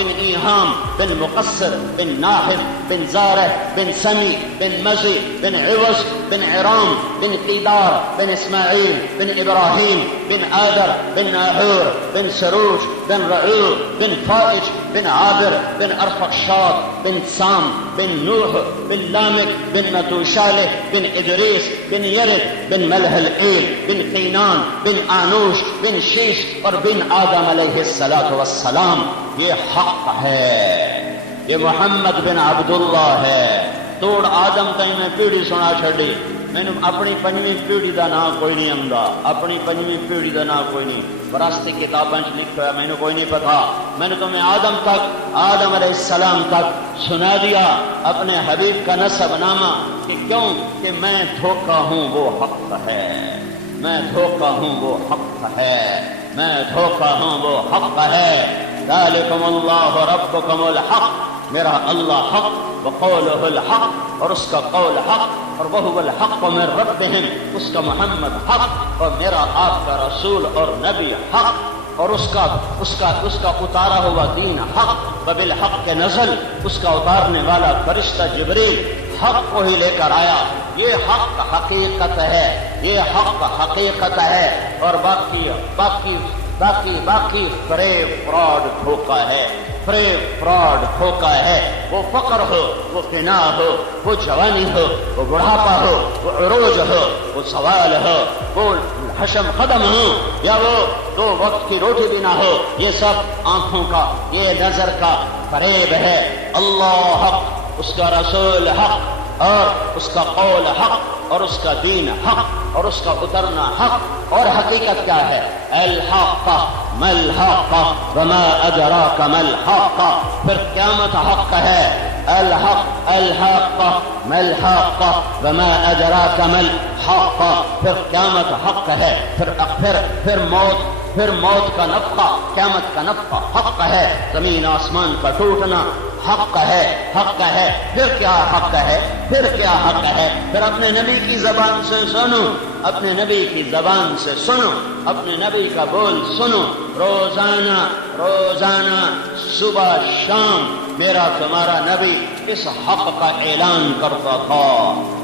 بن إيهام بن مقصر بن ناحف بن زارع بن سمي بن مزي بن عوز بن عرام بن قيدار بن إسماعيل بن إبراهيم بن آدر بن ناحور بن سروج بن رعوع بن فائج بن عابر بن أرفقشاد بن سام بن نوح بن لامك بن متوشالح بن إدريس بن يرد بن ملهلئيل بن قينان بن آنوش بن شیش اور بن آدم علیہ الصلوۃ والسلام. یہ حق ہے، یہ محمد بن عبداللہ ہے. توڑ آدم تائیں میں پیڑھی سنا چھڑی، میں نے اپنی پنجویں پیڑھی دا نام کوئی نہیں آندا، اپنی پنجویں پیڑھی دا نام کوئی نہیں. وراثتی کتاباں لکھا ہے، میں نے کوئی نہیں پتا. میں نے تمہیں آدم تک، آدم علیہ السلام تک سنا دیا اپنے حبیب کا نسب نامہ، کہ کیوں کہ میں دھوکا ہوں وہ حق ہے، میں دھوکا ہوں وہ حق ہے، میں دھوکا ہوں وہ حق ہے. ذالکم اللہ ربکم الحق، میرا اللہ حق، وقولہ الحق، اور اس کا قول حق، اور وہو الحق من ربہم، اس کا محمد حق، اور میرا آپ کا رسول اور نبی حق، اور اس کا اتارا ہوا دین حق. وبالحق کے نزل، اس کا اتارنے والا فرشتہ جبریل حق کو ہی لے کر آیا. یہ حق حقیقت ہے، یہ حق حقیقت ہے. اور باقی فریب فراڈ دھوکا ہے، فریب فراڈ دھوکا ہے. وہ فقر ہو، وہ غنا ہو، وہ جوانی ہو، وہ بڑھاپا ہو، وہ عروج ہو، وہ سوال ہو، وہ حشم قدم ہو، یا وہ 2 وقت کی روٹی بھی نہ ہو، یہ سب آنکھوں کا، یہ نظر کا فریب ہے. اللہ حق، اس کا رسول حق، اور اس کا قول حق، اور اس کا دین حق، اور اس کا اترنا حق. اور حقیقت کیا ہے؟ الحق ملحق وما ادراک ملحق. پھر قیامت حق ہے. الحق الحق ملحق وما ادراک ملحق. پھر قیامت حق ہے. پھر موت کا نفخہ، قیامت کا نفخہ حق ہے. زمین آسمان کا ٹوٹنا حق ہے، حق ہے. پھر کیا حق ہے؟ پھر کیا حق ہے؟ پھر اپنے نبی کی زبان سے سنو، اپنے نبی کی زبان سے سنو، اپنے نبی کا بول سنو. روزانہ صبح شام میرا تمہارا نبی اس حق کا اعلان کرتا تھا.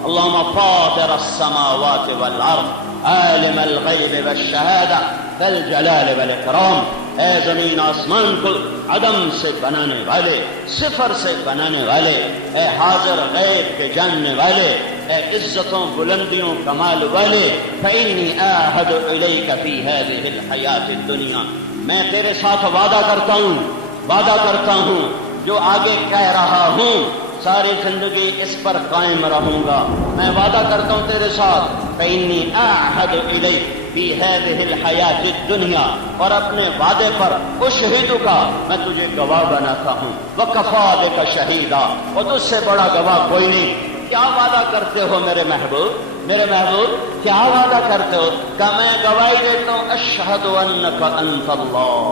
اللہم فاطر السماوات والارض عالم الغیب والشہادہ ذا الجلال والاکرام. اے زمین آسمان کو عدم سے بنانے والے، صفر سے بنانے والے، اے حاضر غیب کے جاننے والے، اے عزتوں بلندیوں کمال والے. فإنی آہد الیک فی ہذہ الحیاۃ الدنیا، میں تیرے ساتھ وعدہ کرتا ہوں جو آگے کہہ رہا ہوں، ساری زندگی اس پر قائم رہوں گا. میں وعدہ کرتا ہوں تیرے ساتھ. فإنی آہد الیک فی ہذہ الحیاۃ الدنیا، اور اپنے وعدے پر اشہدک، میں تجھے گواہ بناتا ہوں. وکفی بک شہیدا، اور تجھ سے بڑا گواہ کوئی نہیں. کیا وعدہ کرتے ہو میرے محبوب؟ میرے محبوب کیا وعدہ کرتے ہو؟ کہ میں گواہی دیتا ہوں اشہد انک انت اللہ،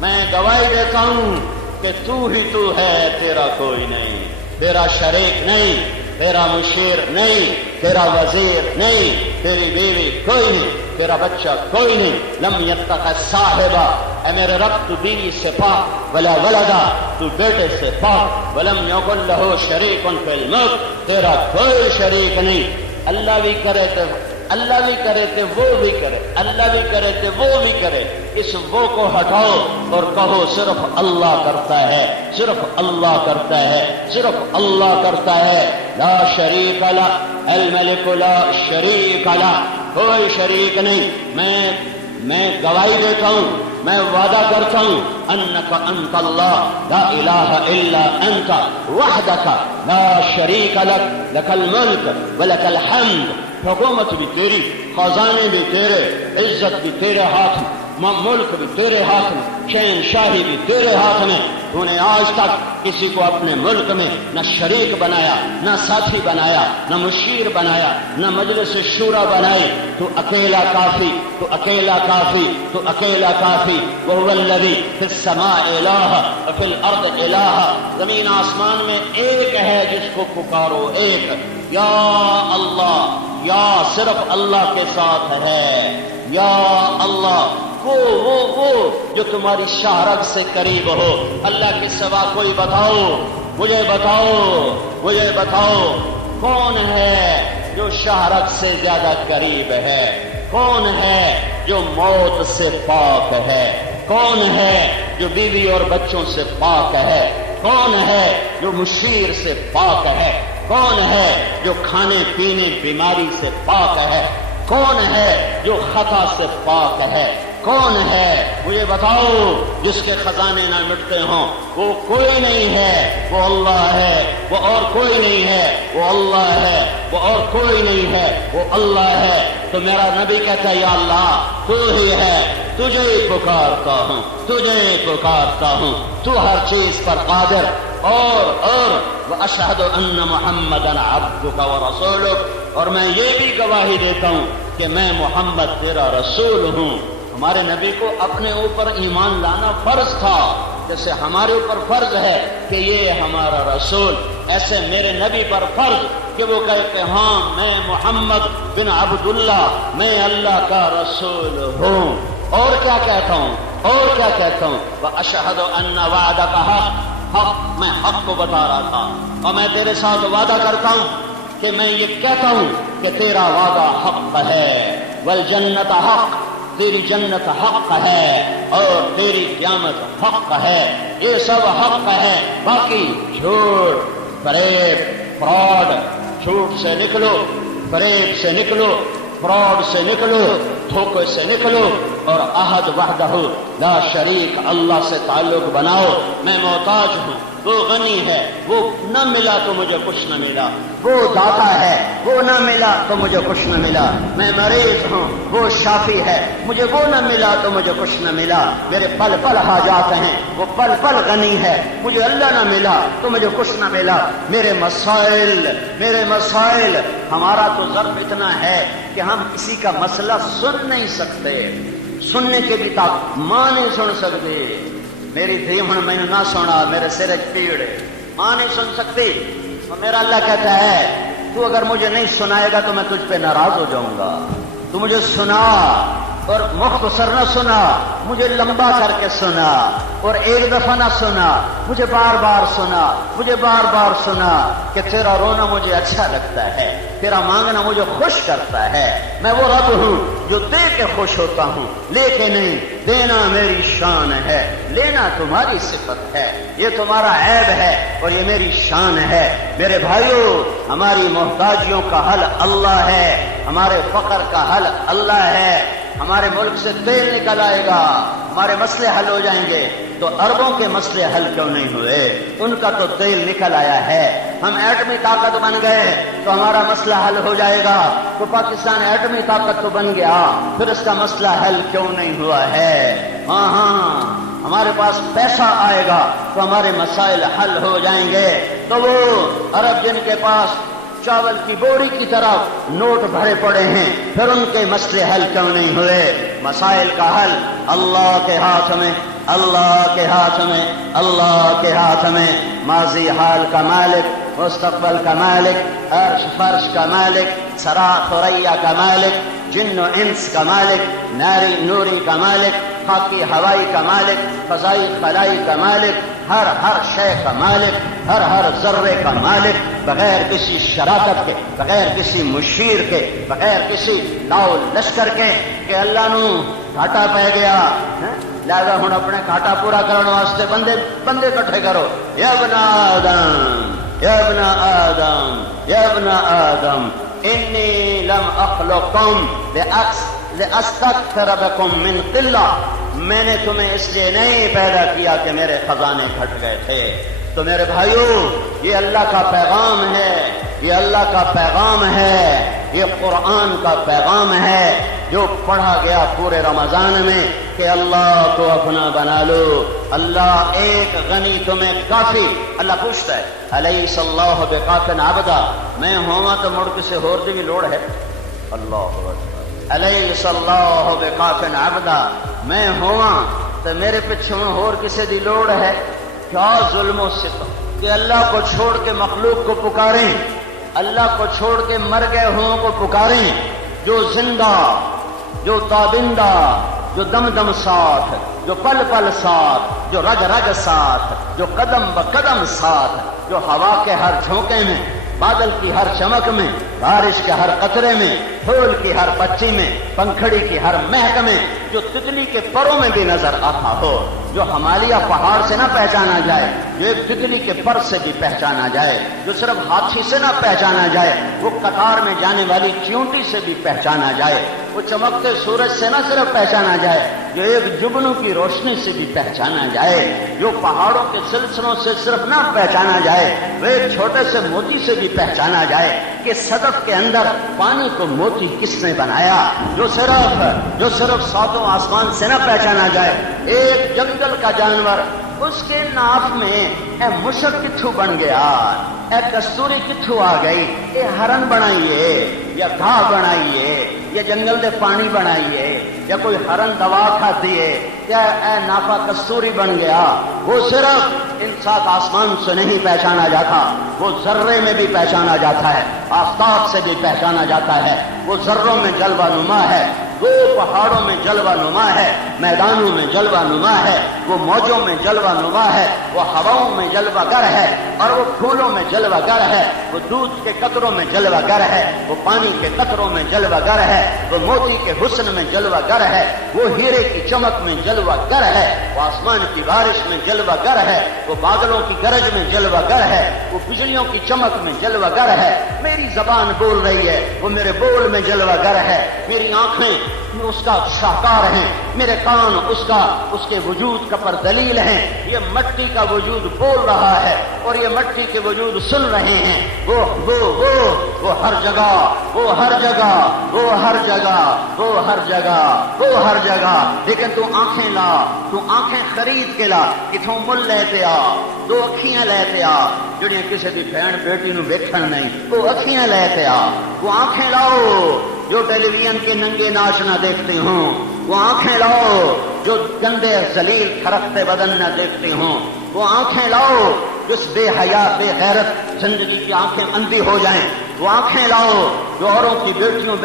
میں گواہی دیتا ہوں کہ تو ہی تو ہے، تیرا کوئی نہیں، تیرا شریک نہیں، تیرا مشیر نہیں، تیرا وزیر نہیں، تیری بیوی کوئی نہیں، تیرا بچہ کوئی نہیں. لم یتخذ صاحبہ، اے میرے رب تو بیوی سے پاک، ولا ولدا، تو بیٹے سے پاک، ولم یکن لہ شریک فی الملک، تیرا کوئی شریک نہیں. اللہ بھی کرے تو وہ بھی کرے، اللہ بھی کرے تو وہ بھی کرے. اس وہ کو ہٹاؤ اور کہو صرف اللہ کرتا ہے، صرف اللہ کرتا ہے، صرف اللہ کرتا ہے. لا شریک لہ الملک لا شریک لہ، کوئی شریک نہیں. میں گواہی دیتا ہوں، میں وعدہ کرتا ہوں انک انت اللہ لا الہ الا انت وحدک لا شریک لک، لک الملک ولک الحمد. حکومت بھی تیری، خزانے بھی تیرے، عزت بھی تیرے ہاتھ میں، ملک بھی تیرے ہاتھ میں، شہنشاہی بھی تیرے ہاتھ میں. تو نے آج تک کسی کو اپنے ملک میں نہ شریک بنایا، نہ ساتھی بنایا، نہ مشیر بنایا، نہ مجلس شورا بنائی. تو اکیلا کافی، تو اکیلا کافی، تو اکیلا کافی. وہو الذی فی السماء الہ وفی الارض الہ، زمین آسمان میں ایک ہے جس کو پکارو، ایک. یا اللہ، یا صرف اللہ کے ساتھ ہے. یا اللہ، وہ جو تمہاری شاہرگ سے قریب ہو. اللہ کے سوا کوئی بتاؤ، مجھے بتاؤ کون ہے جو شاہرگ سے زیادہ قریب ہے؟ کون ہے جو موت سے پاک ہے؟ کون ہے جو بیوی اور بچوں سے پاک ہے؟ کون ہے جو مشیر سے پاک ہے؟ کون ہے جو کھانے پینے بیماری سے پاک ہے؟ کون ہے جو خطا سے پاک ہے؟ کون ہے مجھے بتاؤ جس کے خزانے نہ مٹتے ہوں؟ وہ کوئی نہیں ہے، وہ اللہ ہے. وہ اور کوئی نہیں ہے، وہ اللہ ہے. وہ اور کوئی نہیں ہے، وہ اللہ ہے. تو میرا نبی کہتا ہے یا اللہ تو ہی ہے، تجھے پکارتا ہوں، تو ہر چیز پر قادر. اور واشہد ان محمدًا عبدک ورسولک، اور میں یہ بھی گواہی دیتا ہوں کہ میں محمد تیرا رسول ہوں. ہمارے نبی کو اپنے اوپر ایمان لانا فرض تھا، جیسے ہمارے اوپر فرض ہے کہ یہ ہمارا رسول، ایسے میرے نبی پر فرض کہ وہ کہے کہ ہاں میں محمد بن عبداللہ، میں اللہ کا رسول ہوں. اور کیا کہتا ہوں؟ واشہد ان وعدک حق، میں حق کو بتا رہا تھا. اور میں تیرے ساتھ وعدہ کرتا ہوں کہ میں یہ کہتا ہوں کہ تیرا وعدہ حق ہے. والجنت حق، تیری جنت حق ہے، اور تیری قیامت حق ہے. یہ سب حق ہے. باقی جھوٹ، فریب، فراڈ، جھوٹ سے نکلو، فریب سے نکلو، فراڈ سے نکلو، دھوکے سے نکلو، اور احد وحدہ لا شریک اللہ سے تعلق بناؤ. میں محتاج ہوں، وہ غنی ہے، وہ نہ ملا تو مجھے کچھ نہ ملا. وہ داتا ہے، وہ نہ ملا تو مجھے کچھ نہ ملا. میں مریض ہوں، وہ شافی ہے، مجھے وہ نہ ملا تو مجھے کچھ نہ ملا. میرے پل پل حاجات ہیں، وہ پل پل غنی ہے، مجھے اللہ نہ ملا تو مجھے کچھ نہ ملا. میرے مسائل، ہمارا تو ظرف اتنا ہے کہ ہم کسی کا مسئلہ سن نہیں سکتے. سننے کے بھی طاقت ماں نہیں سن سکتے. میری دھیمن میں نے نہ سنا، میرے سر پیڑ ماں نہیں سن سکتی. تو میرا اللہ کہتا ہے تو اگر مجھے نہیں سنائے گا تو میں تجھ پہ ناراض ہو جاؤں گا. تو مجھے سنا، اور مختصر نہ سنا، مجھے لمبا کر کے سنا، اور ایک دفعہ نہ سنا، مجھے بار بار سنا کہ تیرا رونا مجھے اچھا لگتا ہے، تیرا مانگنا مجھے خوش کرتا ہے. میں وہ رب ہوں جو دے کے خوش ہوتا ہوں، لے کے نہیں. دینا میری شان ہے، لینا تمہاری صفت ہے. یہ تمہارا عیب ہے اور یہ میری شان ہے. میرے بھائیوں، ہماری محتاجیوں کا حل اللہ ہے، ہمارے فقر کا حل اللہ ہے. ہمارے ملک سے تیل نکل آئے گا، ہمارے مسئلے حل ہو جائیں گے. تو عربوں کے مسئلے حل کیوں نہیں ہوئے؟ ان کا تو تیل نکل آیا ہے. ہم ایٹمی طاقت بن گئے تو ہمارا مسئلہ حل ہو جائے گا. تو پاکستان ایٹمی طاقت تو بن گیا، پھر اس کا مسئلہ حل کیوں نہیں ہوا ہے؟ ہاں ہمارے پاس پیسہ آئے گا تو ہمارے مسائل حل ہو جائیں گے. تو وہ عرب جن کے پاس چاول کی بوری کی طرف نوٹ بھرے پڑے ہیں، پھر ان کے مسئلے حل کیوں نہیں ہوئے؟ مسائل کا حل اللہ کے ہاتھ میں، اللہ کے ہاتھ میں، اللہ کے ہاتھ میں. ماضی حال کا مالک، مستقبل کا مالک، عرش فرش کا مالک، سرا ثریا کا مالک، جن و انس کا مالک، ناری نوری کا مالک، خاکی ہوائی کا مالک، فضائی خلائی کا مالک، ہر شے کا مالک، ہر ذرے کا مالک، بغیر کسی شراکت کے، بغیر کسی مشیر کے، بغیر کسی لاؤ لشکر کے کہ اللہ نو گھاٹا پہ گیا لہذا ہوں اپنے گھاٹا پورا کرنے واسطے بندے کٹھے کرو. یا ابن آدم، یا ابن آدم، یا ابن آدم، انی لم اخلقکم لاستکثر بکم من قلہ، میں نے تمہیں اس لیے نہیں پیدا کیا کہ میرے خزانے گھٹ گئے تھے. تو میرے بھائیوں، یہ اللہ کا پیغام ہے، یہ اللہ کا پیغام ہے، یہ قرآن کا پیغام ہے جو پڑھا گیا پورے رمضان میں کہ اللہ کو اپنا بنا لو. اللہ ایک غنی تمہیں کافی. اللہ پوچھتا ہے الیس اللہ بکاف عبدا، میں ہوا تو مڑ کسی ہور دی بھی لوڑ ہے؟ اللہ اکبر. الیس اللہ بکاف عبدا، میں ہوا تو میرے پیچھے ہور کسی دی لوڑ ہے؟ کیا ظلم و ستم کہ اللہ کو چھوڑ کے مخلوق کو پکاریں، اللہ کو چھوڑ کے مر گئے ہوں کو پکاریں. جو زندہ، جو تابندہ، جو دم دم ساتھ، جو پل پل ساتھ، جو رگ رگ ساتھ، جو قدم بقدم ساتھ، جو ہوا کے ہر جھونکے میں، بادل کی ہر چمک میں، بارش کے ہر قطرے میں، پھول کی ہر پچی میں، پنکھڑی کی ہر مہک میں، جو تتلی کے پروں میں بھی نظر آتا ہو، جو ہمالیہ پہاڑ سے نہ پہچانا جائے، جو ایک تتلی کے پر سے بھی پہچانا جائے، جو صرف ہاتھی سے نہ پہچانا جائے، وہ قطار میں جانے والی چیونٹی سے بھی پہچانا جائے، وہ چمکتے سورج سے نہ صرف پہچانا جائے، جو ایک جگنو کی روشنی سے بھی پہچانا جائے، جو پہاڑوں کے سلسلوں سے صرف نہ پہچانا جائے، وہ ایک چھوٹے سے موتی سے بھی پہچانا جائے کہ صدف کے اندر پانی کو موتی کس نے بنایا، جو صرف ساتوں آسمان سے نہ پہچانا جائے، ایک جنگل کا جانور اس کے ناف میں اے مشک کتھو بن گیا، اے کستوری کتھو آ گئی، اے ہرن بنائیے یا گھاہ بنائیے یا جنگل دے پانی بنائیے یا کوئی ہرن دوا کھاتی ہے یا اے نافا کستوری بن گیا، وہ صرف ان سات آسمان سے نہیں پہچانا جاتا، وہ ذرے میں بھی پہچانا جاتا ہے، آفتاب سے بھی پہچانا جاتا ہے، وہ ذروں میں جلوہ نما ہے، وہ پہاڑوں میں جلوہ نما ہے، میدانوں میں جلوہ نما ہے، وہ موجوں میں جلوہ نما ہے، وہ ہواؤں میں جلوہ گر ہے، اور وہ پھولوں میں جلوہ گر ہے، وہ دودھ کے قطروں میں جلوہ گر ہے، وہ پانی کے قطروں میں جلوہ گر ہے، وہ موتی کے حسن میں جلوہ گر ہے، وہ ہیرے کی چمک میں جلوہ گر ہے، وہ آسمان کی بارش میں جلوہ گر ہے، وہ بادلوں کی گرج میں جلوہ گر ہے، وہ بجلیوں کی چمک میں جلوہ گر ہے، میری زبان بول رہی ہے، وہ میرے بول میں جلوہ گر ہے، میری آنکھیں اس کا شاہکار ہیں، میرے کان اس کے وجود کا پر دلیل ہیں، یہ مٹی کا وجود بول رہا ہے اور یہ مٹی کے وجود سن رہے ہیں، وہ ہر جگہ، وہ ہر جگہ، وہ ہر جگہ، وہ ہر جگہ، وہ ہر جگہ، لیکن تو آنکھیں لا، تو آنکھیں خرید کے لا، کتوں مل لیتے آ، دو اکھیاں لیتے آ جڑیاں کسی دی بہن بیٹی نو ویکھن نہیں، وہ اکھیاں لیتے آ، وہ آنکھیں لاؤ جو ٹیلی ویژن کے ننگے ناچ نہ دیکھتے ہوں، وہ آنکھیں لاؤ جو گندے ذلیل کھرکتے بدن نہ دیکھتے ہوں، وہ آنکھیں لاؤ جس بے حیا بے غیرت زندگی کی آنکھیں اندھی ہو جائیں، وہ آنکھیں لاؤ جو اوروں کی بیٹیوں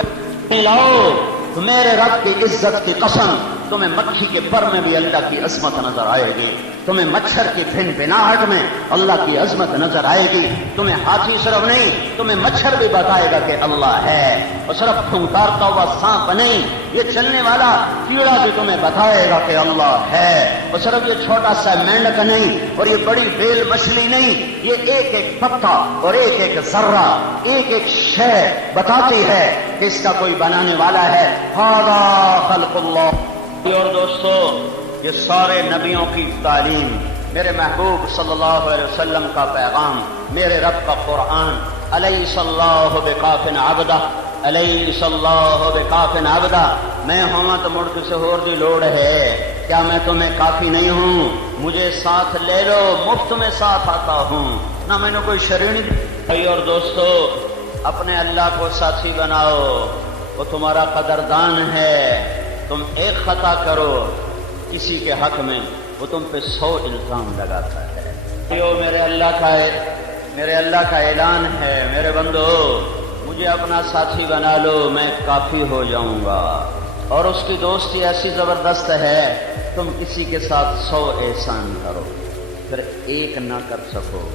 لاؤ، تو میرے رب کی عزت کی قسم تمہیں مکھی کے پر میں بھی اللہ کی عظمت نظر آئے گی، تمہیں مچھر کی پھن پناہٹ میں اللہ کی عظمت نظر آئے گی، تمہیں ہاتھی صرف نہیں تمہیں مچھر بھی بتائے گا کہ اللہ ہے، اور صرف پھنکارتا ہوا سانپ نہیں، یہ چلنے والا کیڑا بھی تمہیں بتائے گا کہ اللہ ہے، اور صرف یہ چھوٹا سا مینڈک نہیں اور یہ بڑی بیل مچھلی نہیں، یہ ایک ایک پتا اور ایک ایک ذرہ، ایک ایک شے بتاتی ہے کہ اس کا کوئی بنانے والا ہے، ھذا خلق اللہ۔ اور دوستو یہ سارے نبیوں کی تعلیم، میرے محبوب صلی اللہ علیہ وسلم کا پیغام، میرے رب کا قرآن، الیس اللہ بکاف عبدہ، الیس اللہ بکاف عبدہ، میں ہوں تو مڑ کسی اور دی لوڑ ہے، کیا میں تمہیں کافی نہیں ہوں، مجھے ساتھ لے لو، مفت میں ساتھ آتا ہوں، نہ میں نے کوئی شرینی دی۔ اور دوستو اپنے اللہ کو ساتھی بناؤ، وہ تمہارا قدردان ہے، تم ایک خطا کرو کسی کے حق میں وہ تم پہ 100 الزام لگاتا ہے۔ میرے اللہ کا اعلان ہے، میرے بندو مجھے اپنا ساتھی بنا لو، میں کافی ہو جاؤں گا، اور اس کی دوستی ایسی زبردست ہے تم کسی کے ساتھ 100 احسان کرو پھر ایک نہ کر سکو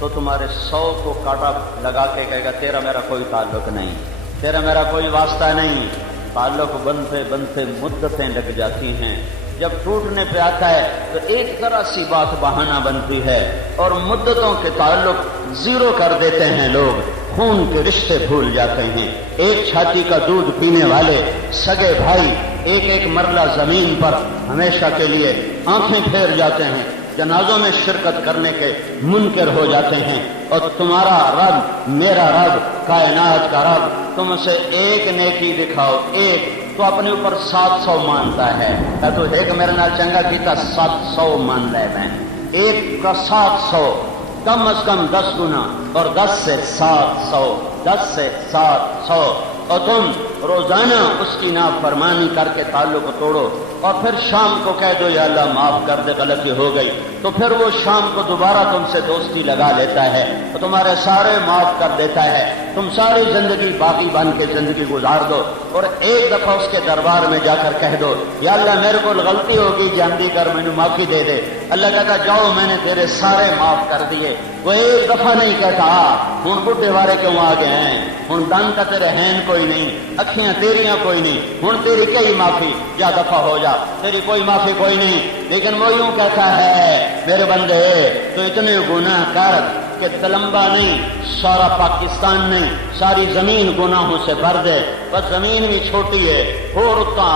تو تمہارے 100 کو کاٹا لگا کے کہے گا تیرا میرا کوئی تعلق نہیں، تیرا میرا کوئی واسطہ نہیں، تعلق بنتے بنتے مدتیں لگ جاتی ہیں، جب ٹوٹنے پہ آتا ہے تو ایک ذرا سی بات بہانہ بنتی ہے اور مدتوں کے تعلق زیرو کر دیتے ہیں، لوگ خون کے رشتے بھول جاتے ہیں، ایک چھاتی کا دودھ پینے والے سگے بھائی ایک ایک مرلہ زمین پر ہمیشہ کے لیے آنکھیں پھیر جاتے ہیں، جنازوں میں شرکت کرنے کے منکر ہو جاتے ہیں، اور تمہارا رب میرا رب کائنات کا رب تم سے ایک نیکی دکھاؤ، ایک تو اپنے اوپر 700 مانتا ہے، تو ایک میرے نال چنگا کیتا 700 مان لے، میں ایک کا 700 کم از کم 10 گنا، اور 10 سے 700، 10 سے 700، اور تم روزانہ اس کی نافرمانی کر کے تعلق توڑو، اور پھر شام کو کہہ دو یا اللہ معاف کر دے، غلطی ہو گئی، تو پھر وہ شام کو دوبارہ تم سے دوستی لگا لیتا ہے، تو تمہارے سارے معاف کر دیتا ہے، تم ساری زندگی باقی بن کے زندگی گزار دو، اور ایک دفعہ اس کے دربار میں جا کر کہہ دو یا اللہ میرے کو غلطی ہوگی جانتی کر، مجھے معافی دے دے۔ اللہ کہتا جاؤ میں نے تیرے سارے معاف کر دیے۔ وہ ایک دفعہ نہیں کہتا ہوں بڈھے وارے کیوں آ گئے ہیں، ہوں دن کا تیرے ہیں کوئی نہیں، اکھیاں تیریاں کوئی نہیں، ہوں تیری کئی معافی، جا دفعہ ہو جا، تیری کوئی معافی کوئی نہیں۔ لیکن وہ یوں کہتا ہے میرے بندے تو اتنے گناہ کر کہ تلمبا نہیں، سارا پاکستان نہیں، ساری زمین گناہوں سے بھر دے، بس زمین بھی چھوٹی ہے، ہور اتنا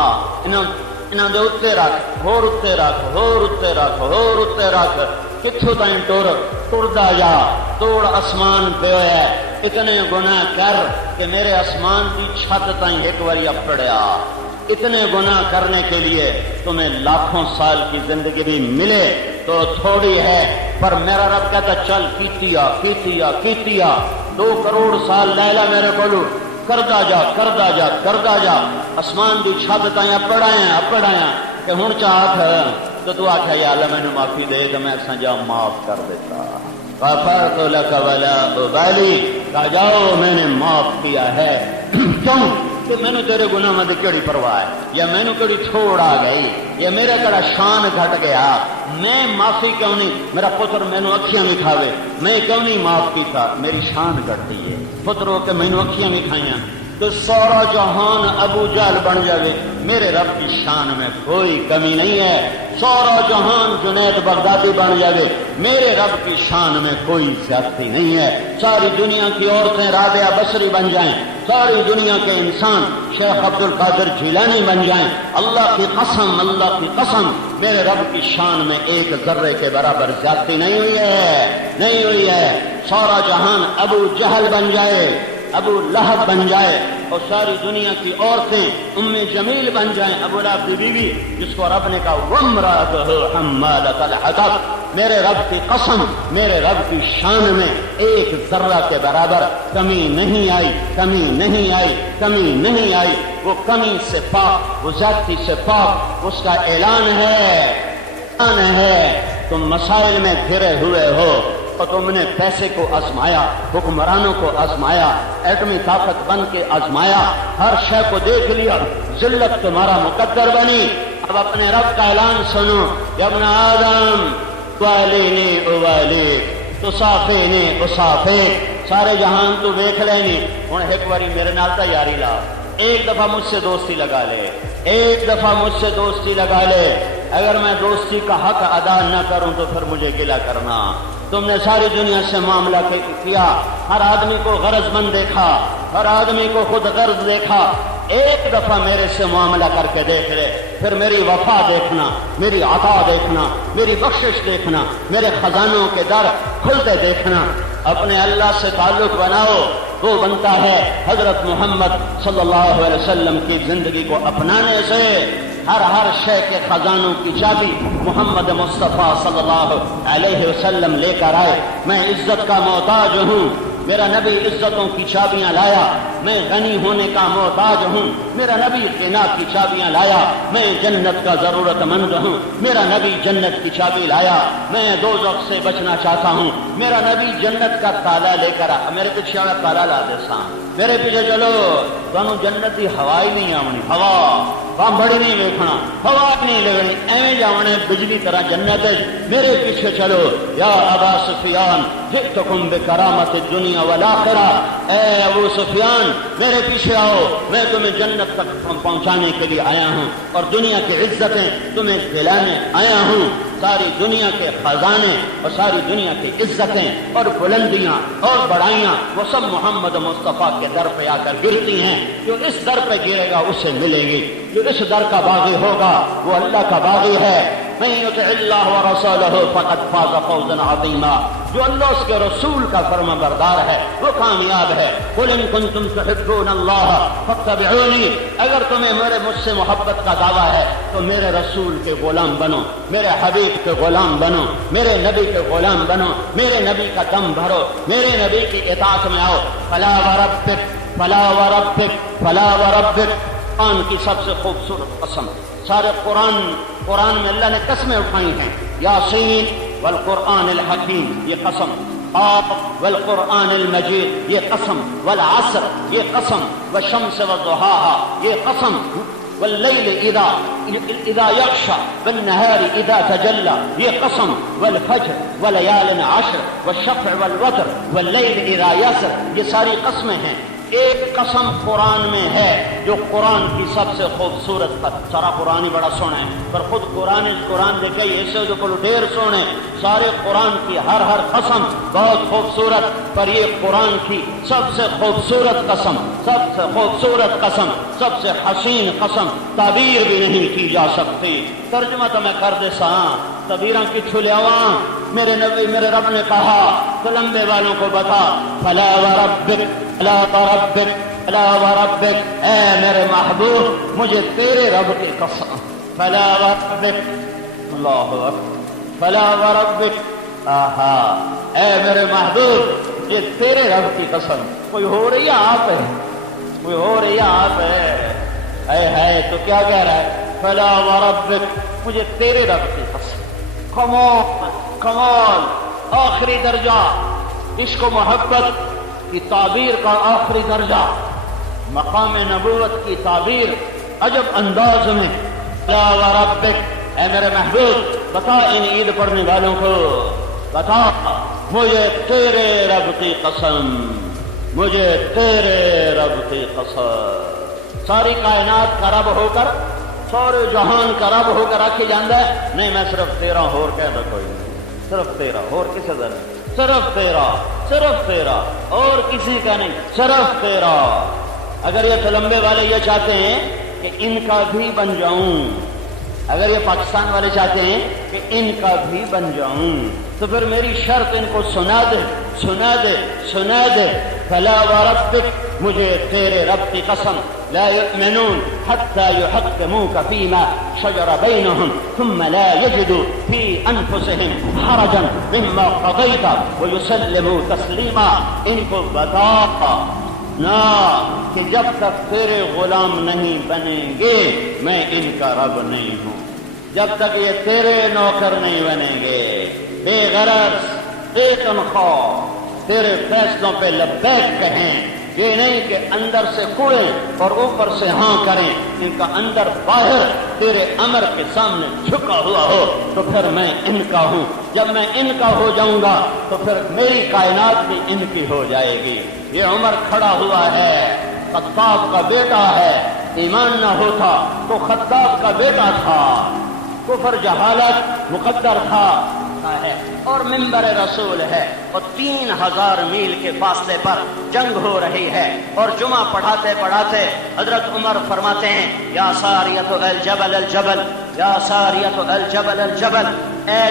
انہاں دے اتنے رکھ، ہور اتنے رکھ، ہور اتنے رکھ، ہور اتنے رکھ، کتھوں تائیں ٹردا جا، توڑ آسمان پہ ہویا ہے، اتنے گناہ کر کہ میرے آسمان کی چھت تائیں ایک باری اپڑیا۔ اتنے گناہ کرنے کے لیے تمہیں لاکھوں سال کی زندگی بھی ملے تو تھوڑی ہے، پر میرا رب کہتا چل کیتیا 2 کروڑ سال لیلا میرے کو کردا جا، آسمان کی چھت تائیں اپڑایا کہ ہوں چاہت تو تو آخیا یا اللہ مینوں معافی دے تو میں سنجا معاف کر دیتا۔ غفرت لک ولا ابالی، کہا جاؤ میں نے معاف کیا ہے، کیوں کہ میں نے تیرے گناہ میں کیڑی پرواہ ہے، یا میں نے کیڑی چھوڑ آ گئی، یا میرا کڑا شان گھٹ گیا، میں معافی کیوں نہیں، میرا پتر مینوں اکھیاں بھی کھاوے میں کیوں نہیں معاف کیتا، میری شان گھٹتی ہے، پتر ہو کے مینوں اکھیاں بھی کھائیاں تو سارا جہان ابو جہل بن جاوے، میرے رب کی شان میں کوئی کمی نہیں ہے، سارا جہان جنید بغدادی بن جاوے، میرے رب کی شان میں کوئی زیادتی نہیں ہے، ساری دنیا کی عورتیں رابعہ بصری بن جائیں، ساری دنیا کے انسان شیخ عبد القادر جیلانی بن جائیں، اللہ کی قسم میرے رب کی شان میں ایک ذرے کے برابر زیادتی نہیں ہوئی ہے، سارا جہان ابو جہل بن جائے، ابو لہب بن جائے، اور ساری دنیا کی عورتیں ام جمیل بن جائیں، ابو لہب کی بیوی جس کو رب نے کہا وامرأتہ حمالۃ الحطب، میرے رب کی قسم میرے رب کی شان میں ایک ذرہ کے برابر کمی نہیں آئی، وہ کمی سے پاک، وہ زیادتی سے پاک، اس کا اعلان ہے تم مسائل میں گھرے ہوئے ہو اور تم نے پیسے کو آزمایا، حکمرانوں کو آزمایا، ایٹمی طاقت بن کے آزمایا، ہر شے کو دیکھ لیا، ذلت تمہارا مقدر بنی، اب اپنے رب کا اعلان سنو، یا ابن آدم والینی اوالیک تصافینی اصافیک، سارے جہان تو دیکھ لینی، ہوں ایک باری میرے نال تیاری لا، ایک دفعہ مجھ سے دوستی لگا لے، اگر میں دوستی کا حق ادا نہ کروں تو پھر مجھے گلہ کرنا۔ تم نے ساری دنیا سے معاملہ کیا، ہر آدمی کو غرض مند دیکھا، ہر آدمی کو خود غرض دیکھا، ایک دفعہ میرے سے معاملہ کر کے دیکھ لے، پھر میری وفا دیکھنا، میری عطا دیکھنا، میری بخشش دیکھنا، میرے خزانوں کے در کھلتے دیکھنا، اپنے اللہ سے تعلق بناؤ، وہ بنتا ہے حضرت محمد صلی اللہ علیہ وسلم کی زندگی کو اپنانے سے، ہر شے کے خزانوں کی چابی محمد مصطفیٰ صلی اللہ علیہ وسلم لے کر آئے۔ میں عزت کا محتاج ہوں، میرا نبی عزتوں کی چابیاں لایا، میں غنی ہونے کا محتاج ہوں، میرا نبی غنا کی چابیاں لایا، میں جنت کا ضرورت مند ہوں، میرا نبی جنت کی چابی لایا، میں دوزخ سے بچنا چاہتا ہوں، میرا نبی جنت کا تالا لے کر آ، میرے پیچھے والا تالا لا دے سا، میرے پیچھے چلو، تمہیں جنت کی ہوا ہی نہیں آونی، ہوا بڑی نہیں ویکھنا، ہوا نہیں لگنی، ایویں جاونے بجلی طرح جنت ہے، میرے پیچھے چلو، یا ابا سفیان جئتکم بکرامت الدنیا والآخرہ، اے ابو سفیان میرے پیچھے آؤ، میں تمہیں جنت تک پہنچانے کے لیے آیا ہوں، اور دنیا کی عزتیں تمہیں دلانے آیا ہوں، ساری دنیا کے خزانے اور ساری دنیا کی عزتیں اور بلندیاں اور بڑائیاں وہ سب محمد مصطفیٰ کے در پہ آ کر گرتی ہیں، جو اس در پہ گرے گا اسے ملے گی، جو اس در کا باغی ہوگا وہ اللہ کا باغی ہے۔ من یطع اللہ ورسولہ فقد فاز فوزا عظیما، جو اللہ اس کے رسول کا فرما بردار ہے وہ کامیاب ہے۔ قل ان کنتم تحبون اللہ فاتبعونی، اگر تمہیں مجھ سے محبت کا دعویٰ ہے تو میرے رسول کے غلام بنو، میرے حبیب کے غلام بنو، میرے نبی کے غلام بنو، میرے نبی کا دم بھرو، میرے نبی کی اطاعت میں آؤ۔ فلا وربک فلا وربک فلا وربک، قرآن کی سب سے خوبصورت قسم، سارے قرآن میں اللہ نے قسمیں اٹھائی ہیں، یاسین والقرآن الحکیم یہ قسم، قاف والقرآن المجید یہ قسم، والعصر یہ قسم، والشمس والضحاها یہ قسم، واللیل اذا یغشی والنہار اذا تجلی یہ قسم، والفجر وليال عشر والشفع والوتر واللیل اذا یسر یہ ساری قسمیں ہیں۔ ایک قسم قرآن میں ہے جو قرآن کی سب سے خوبصورت سارا قرآن ہی بڑا سونا ہے، پر خود قرآن دیکھے ایسے جو بولو ڈھیر سونے، سارے قرآن کی ہر قسم بہت خوبصورت، پر یہ قرآن کی سب سے خوبصورت قسم، سب سے خوبصورت قسم، سب سے حسین قسم تعبیر بھی نہیں کی جا سکتی۔ ترجمہ تو میں کر دے ساں تعبیراں کی چھلیاواں، میرے نبی میرے رب نے کہا تو لمبے والوں کو بتا، فلا وربک فلا وربک فلا وربک، اے میرے محبوب مجھے تیرے رب کی قسم، فلا وربک، اللہ اکبر، فلا وربک، آہا، اے میرے محبوب یہ تیرے رب کی قسم۔ کوئی ہو رہی ہے آپ ہے، کوئی ہو رہی ہے آپ ہے تو کیا کہہ رہا ہے؟ فلا وربک، مجھے تیرے رب کی قسم۔ کمال آخری درجہ، عشق و محبت کی تعبیر کا آخری درجہ، مقام نبوت کی تعبیر عجب انداز میں، فلا وربک، اے میرے محبوب بتا ان عید پڑھنے والوں کو، بتا مجھے تیرے رب کی قسم، مجھے تیرے رب کی قسم۔ ساری کائنات کا رب ہو کر، سارے جہان کا رب ہو کر رکھی جاندہ ہے، نہیں میں صرف تیرا ہور کہہ دو، کوئی نہیں، صرف تیرا، اور کسی در نہیں، صرف تیرا، صرف تیرا، اور کسی کا نہیں، صرف تیرا۔ اگر یہ تلمبے والے یہ چاہتے ہیں کہ ان کا بھی بن جاؤں، اگر یہ پاکستان والے چاہتے ہیں کہ ان کا بھی بن جاؤں، تو پھر میری شرط ان کو سنا دے، سنا دے، سنا دے، فلا وربک، مجھے تیرے رب کی قسم، لا يؤمنون حتى يحكموك فيما شجر بينهم ثم لا يجدوا في أنفسهم حرجا مما قضيت ويسلموا تسليما۔ ان کو بتا نا کہ جب تک تیرے غلام نہیں بنیں گے میں ان کا رب نہیں ہوں، جب تک یہ تیرے نوکر نہیں بنیں گے، بے غرض بے تنخواہ تیرے فیصلوں پہ لبیک کہیں، یہ نہیں کہ اندر سے کوڑیں اور اوپر سے ہاں کریں، ان کا اندر باہر تیرے امر کے سامنے جھکا ہوا ہو، تو پھر میں ان کا ہوں۔ جب میں ان کا ہو جاؤں گا تو پھر میری کائنات بھی ان کی ہو جائے گی۔ یہ عمر کھڑا ہوا ہے، خطاب کا بیٹا ہے، ایمان نہ ہوتا تو خطاب کا بیٹا تھا، کفر جہالت مقدر تھا ہے، اور منبر رسول ہے، اور 3000 میل کے فاصلے پر جنگ ہو رہی ہے، اور جمعہ پڑھاتے پڑھاتے حضرت عمر فرماتے ہیں، یا ساریۃ الجبل الجبل، یا ساریۃ الجبل الجبل، اے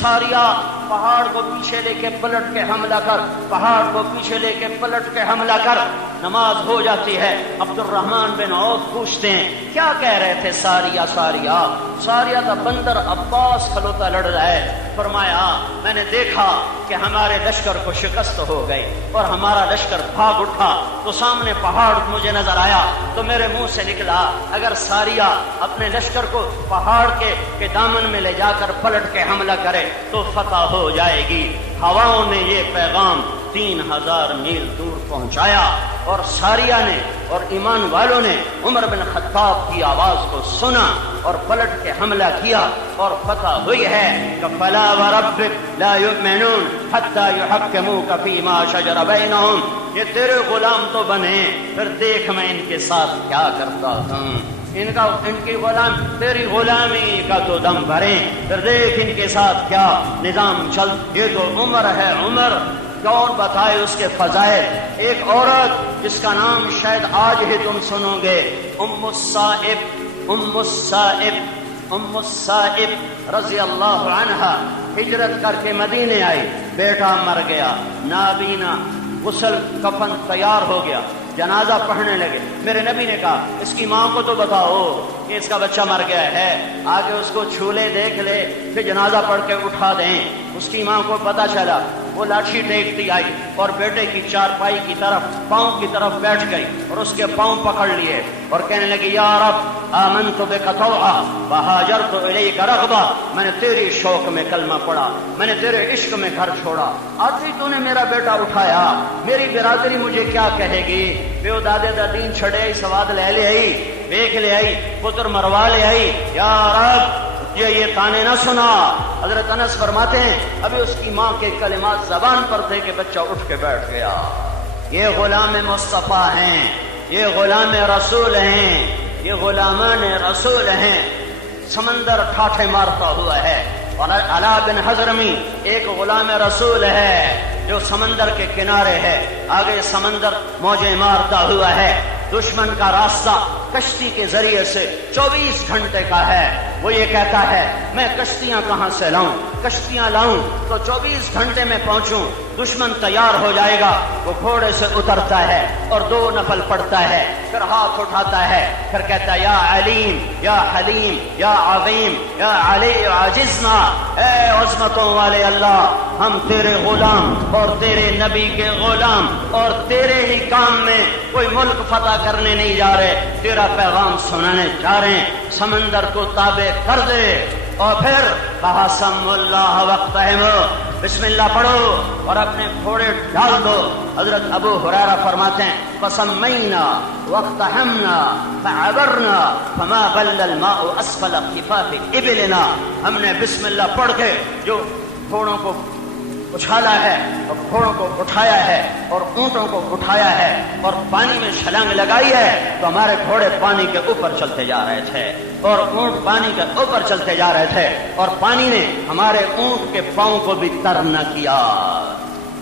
ساریہ پہاڑ کو پیچھے لے کے پلٹ کے حملہ کر، پہاڑ کو پیچھے لے کے پلٹ کے حملہ کر۔ نماز ہو جاتی ہے، عبد الرحمن بن عوف پوچھتے ہیں کیا کہہ رہے تھے ساریہ ساریہ؟ ساریہ کا بندر عباس کھلوتا لڑ رہا ہے، فرمایا میں نے دیکھا کہ ہمارے لشکر کو شکست ہو گئی اور ہمارا لشکر بھاگ اٹھا، تو سامنے پہاڑ مجھے نظر آیا، تو میرے منہ سے نکلا اگر ساریہ اپنے لشکر کو پہاڑ کے دامن میں لے جا کر پلٹ کے حملہ کرے تو فتح ہو جائے گی۔ ہواؤں نے یہ پیغام 3000 میل دور پہنچایا، اور ساریہ نے اور ایمان والوں نے عمر بن خطاب کی آواز کو سنا اور پلٹ کے حملہ کیا، اور فتح ہوئی ہے کہ فلا وربک لا یؤمنون حتی یحکموک فیما شجر بینہم۔ یہ تیرے غلام تو بنے، پھر دیکھ میں ان کے ساتھ کیا کرتا ہوں، ان کی غلام تیری غلامی کا تو دم بھریں، پھر دیکھ ان کے ساتھ کیا نظام چل۔ یہ تو عمر ہے، عمر کون بتائے اس کے فضائل۔ ایک عورت جس کا نام شاید آج ہی تم سنو گے، ام السائب رضی اللہ عنہا، ہجرت کر کے مدینے آئی، بیٹا مر گیا، نابینا، غسل کفن تیار ہو گیا، جنازہ پڑھنے لگے۔ میرے نبی نے کہا اس کی ماں کو تو بتاؤ کہ اس کا بچہ مر گیا ہے، آگے اس کو چھو لے، دیکھ لے، پھر جنازہ پڑھ کے اٹھا دیں۔ اس کی ماں کو پتا چلا، وہ لاٹھی ٹیکتی آئی اور بیٹے کی چارپائی کی طرف پاؤں کی طرف بیٹھ گئی اور اس کے پاؤں پکڑ لیے اور کہنے لگی یا رب آمنت بک طوعا وہاجرت الیک رغبا، میں نے تیری شوق میں کلمہ پڑھا، میں نے تیرے عشق میں گھر چھوڑا، آج ہی تو نے میرا بیٹا اٹھایا، میری برادری مجھے کیا کہے گی؟ پیو دادے دا دین چھڑے آئی، سواد لے آئی، دیکھ لے آئی، پتر مروا لے آئی، یا رب یہ تانے نہ سنا۔ حضرت انس فرماتے ہیں ابھی اس کی ماں کے کلمات زبان پر تھے کہ بچہ اٹھ کے بیٹھ گیا۔ یہ غلام مصطفیٰ ہیں، یہ غلام رسول ہیں، یہ غلامان رسول ہیں۔ سمندر ٹھاٹھے مارتا ہوا ہے اور علا بن حضرمی ایک غلام رسول ہے جو سمندر کے کنارے ہے، آگے سمندر موجیں مارتا ہوا ہے۔ دشمن کا راستہ کشتی کے ذریعے سے 24 گھنٹے کا ہے۔ وہ یہ کہتا ہے میں کشتیاں کہاں سے لاؤں، کشتیاں لاؤں تو 24 گھنٹے میں پہنچوں۔ دشمن تیار ہو جائے گا، وہ گھوڑے سے اترتا ہے اور 2 نفل پڑتا ہے، پھر ہاتھ اٹھاتا ہے، پھر کہتا ہے یا علیم یا حلیم یا عظیم یا علی عاجزنا، اے عظمتوں والے اللہ، ہم تیرے غلام اور تیرے نبی کے غلام اور تیرے ہی کام میں کوئی ملک فتح کرنے نہیں جا رہے، تیرا پیغام سنانے جا رہے ہیں، سمندر کو تابع کر دے۔ اور پھر کہا سم اللہ وقتہم، بسم اللہ پڑھو اور اپنے گھوڑے ڈال دو۔ حضرت ابو ہریرہ فرماتے ہیں فسمینا واقتحمنا فعبرنا فما بل الماء اسفل خفاف ابلنا، ہم نے بسم اللہ پڑھ کے جو گھوڑوں کو اچھالا ہے اور گھوڑوں کو اٹھایا ہے اور اونٹوں کو اٹھایا ہے اور پانی میں چھلانگ لگائی ہے تو ہمارے گھوڑے پانی کے اوپر چلتے جا رہے تھے اور اونٹ پانی کے اوپر چلتے جا رہے تھے اور پانی نے ہمارے اونٹ کے پاؤں کو بھی تر نہ کیا۔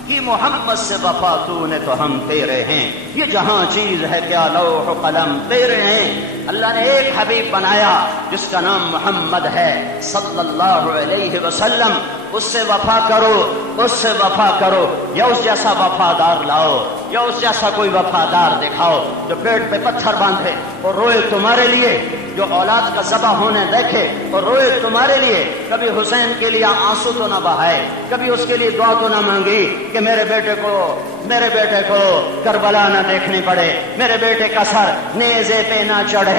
کہ محمد سے وفا تو نے تو ہم تیرے ہیں، یہ جہاں چیز ہے کیا لوح قلم تیرے ہیں۔ اللہ نے ایک حبیب بنایا جس کا نام محمد ہے صلی اللہ علیہ وسلم، اس سے وفا کرو، اس سے وفا کرو، یا اس جیسا وفادار لاؤ، یا اس جیسا کوئی وفادار دکھاؤ جو پیٹ پہ پتھر باندھے اور روئے تمہارے لیے، جو اولاد کا ذبح ہونے دیکھے اور روئے تمہارے لیے، کبھی حسین کے لیے آنسو تو نہ بہائے، کبھی اس کے لیے دعا تو نہ مانگی کہ میرے بیٹے کو کربلا نہ دیکھنی پڑے، میرے بیٹے کا سر نیزے پہ نہ چڑھے،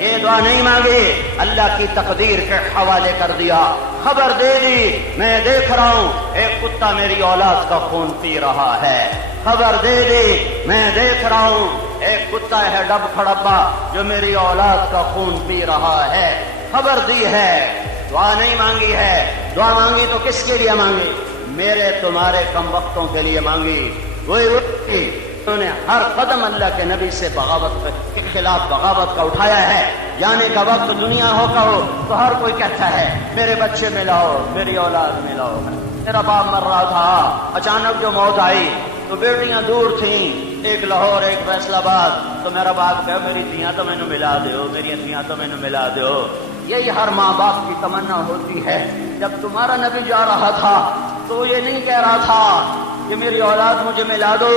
یہ دعا نہیں مانگی، اللہ کی تقدیر کے حوالے کر دیا۔ خبر دے دی میں دیکھ رہا ہوں ایک کتا میری اولاد کا خون پی رہا ہے، خبر دے دی میں دیکھ رہا ہوں ایک کتا ہے ڈب کھڑبا جو میری اولاد کا خون پی رہا ہے، خبر دی ہے، دعا نہیں مانگی ہے۔ دعا مانگی تو کس کے لیے مانگی؟ میرے تمہارے کم وقتوں کے لیے مانگی۔ وہی انہوں نے ہر قدم اللہ کے نبی سے بغاوت کے خلاف بغاوت کا اٹھایا ہے۔ جانے کا وقت دنیا ہو کا ہو تو ہر کوئی کہتا ہے میرے بچے ملاؤ، میری اولاد ملاؤ، میرا باپ مر رہا تھا، اچانک جو موت آئی تو بیٹیاں دور تھیں، ایک لاہور ایک فیصل آباد، تو میرا باپ کہا میری دھیاں تو مینوں ملا دیو، میری دھیاں تو مینوں ملا دیو۔ یہی ہر ماں باپ کی تمنا ہوتی ہے۔ جب تمہارا نبی جا رہا تھا تو یہ نہیں کہہ رہا تھا کہ میری اولاد مجھے ملا دو،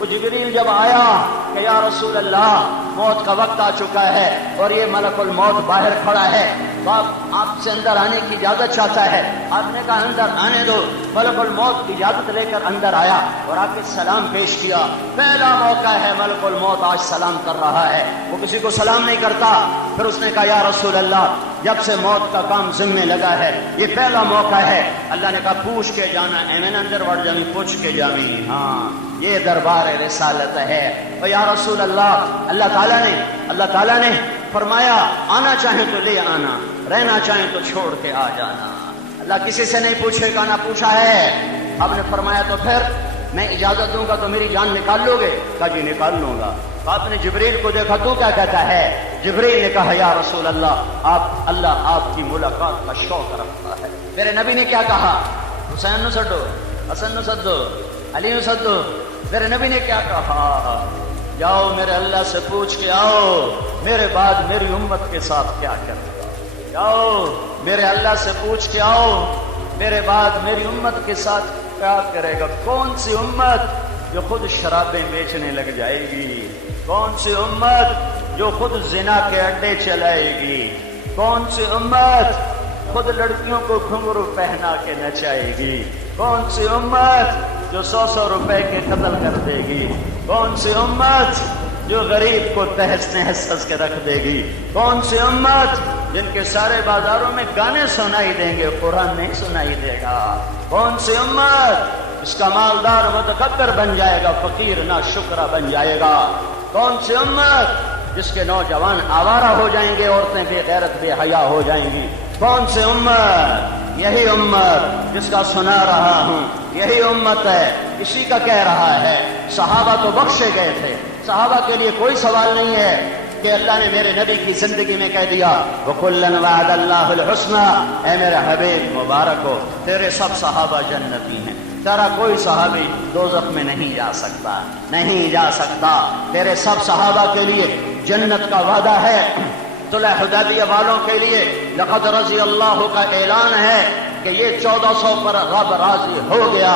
وہ جبریل جب آیا کہ یا رسول اللہ موت کا وقت آ چکا ہے اور یہ ملک الموت باہر کھڑا ہے، تو آپ سے اندر آنے کی اجازت چاہتا ہے، آپ نے کہا اندر آنے دو۔ ملک الموت کی اجازت لے کر اندر آیا اور آپ کے سلام پیش کیا۔ پہلا موقع ہے ملک الموت آج سلام کر رہا ہے، وہ کسی کو سلام نہیں کرتا۔ پھر اس نے کہا یا رسول اللہ جب سے موت کا کام ذمے لگا ہے یہ پہلا موقع ہے۔ اللہ نے کہا پوچھ کے جانا، ایمن اندر وڑ جانی پوچھ کے جانی، ہاں یہ دربار رسالت ہے۔ اور یا رسول اللہ اللہ تعالیٰ نے فرمایا آنا چاہیں تو لے آنا، رہنا چاہیں تو چھوڑ کے آ جانا۔ اللہ کسی سے نہیں پوچھے گا، نہ پوچھا ہے۔ آپ نے فرمایا تو پھر میں اجازت دوں گا تو میری جان نکال لو گے؟ کہا جی نکال لوں گا۔ آپ نے جبریل کو دیکھا تو کیا کہتا ہے؟ جبریل نے کہا یا رسول اللہ آپ کی ملاقات کا شوق رکھتا ہے۔ میرے نبی نے کیا کہا؟ حسین نو سدو، حسن نو سدو، علی نو سدو۔ میرے نبی نے کیا کہا؟ جاؤ میرے اللہ سے پوچھ کے آؤ میرے بعد میری امت کے ساتھ کیا کرے گا۔ جاؤ میرے اللہ سے پوچھ کے آؤ میرے بعد میری امت کے ساتھ کیا کرے گا۔ کون سی امت جو خود شرابیں بیچنے لگ جائے گی؟ کون سی امت جو خود زنا کے اڈے چلائے گی؟ کون سی امت خود لڑکیوں کو گھنگرو پہنا کے نچائے گی؟ کون سی امت جو 100 روپے کے قتل کر دے گی؟ کون سی امت جو غریب کو تہس نہس ہنس کے رکھ دے گی؟ کون سی امت جن کے سارے بازاروں میں گانے سنائی دیں گے، قرآن نہیں سنائی دے گا؟ کون سی امت اس کا مالدار متکبر بن جائے گا، فقیر نہ شکرہ بن جائے گا؟ کون سی امت جس کے نوجوان آوارہ ہو جائیں گے، عورتیں بے غیرت بے حیا ہو جائیں گی؟ کون سی امت؟ یہی امت جس کا سنا رہا ہوں، یہی امت ہے، اسی کا کہہ رہا ہے۔ صحابہ تو بخشے گئے تھے، صحابہ کے لیے کوئی سوال نہیں ہے کہ اللہ نے میرے نبی کی زندگی میں کہہ دیا وَكُلًّا وَعَدَ اللَّهُ الْحُسْنَى، اے میرے حبیب مبارک ہو تیرے سب صحابہ جنتی ہیں، تیرا کوئی صحابی دوزخ میں نہیں جا سکتا، نہیں جا سکتا، تیرے سب صحابہ کے لیے جنت کا وعدہ ہے۔ صلح حدیبیہ والوں کے لیے لقد رضی اللہ کا اعلان ہے کہ یہ 1400 پر رب راضی ہو گیا۔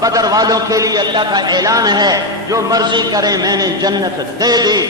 بدر والوں کے لیے اللہ کا اعلان ہے جو مرضی کرے میں نے جنت دے دی۔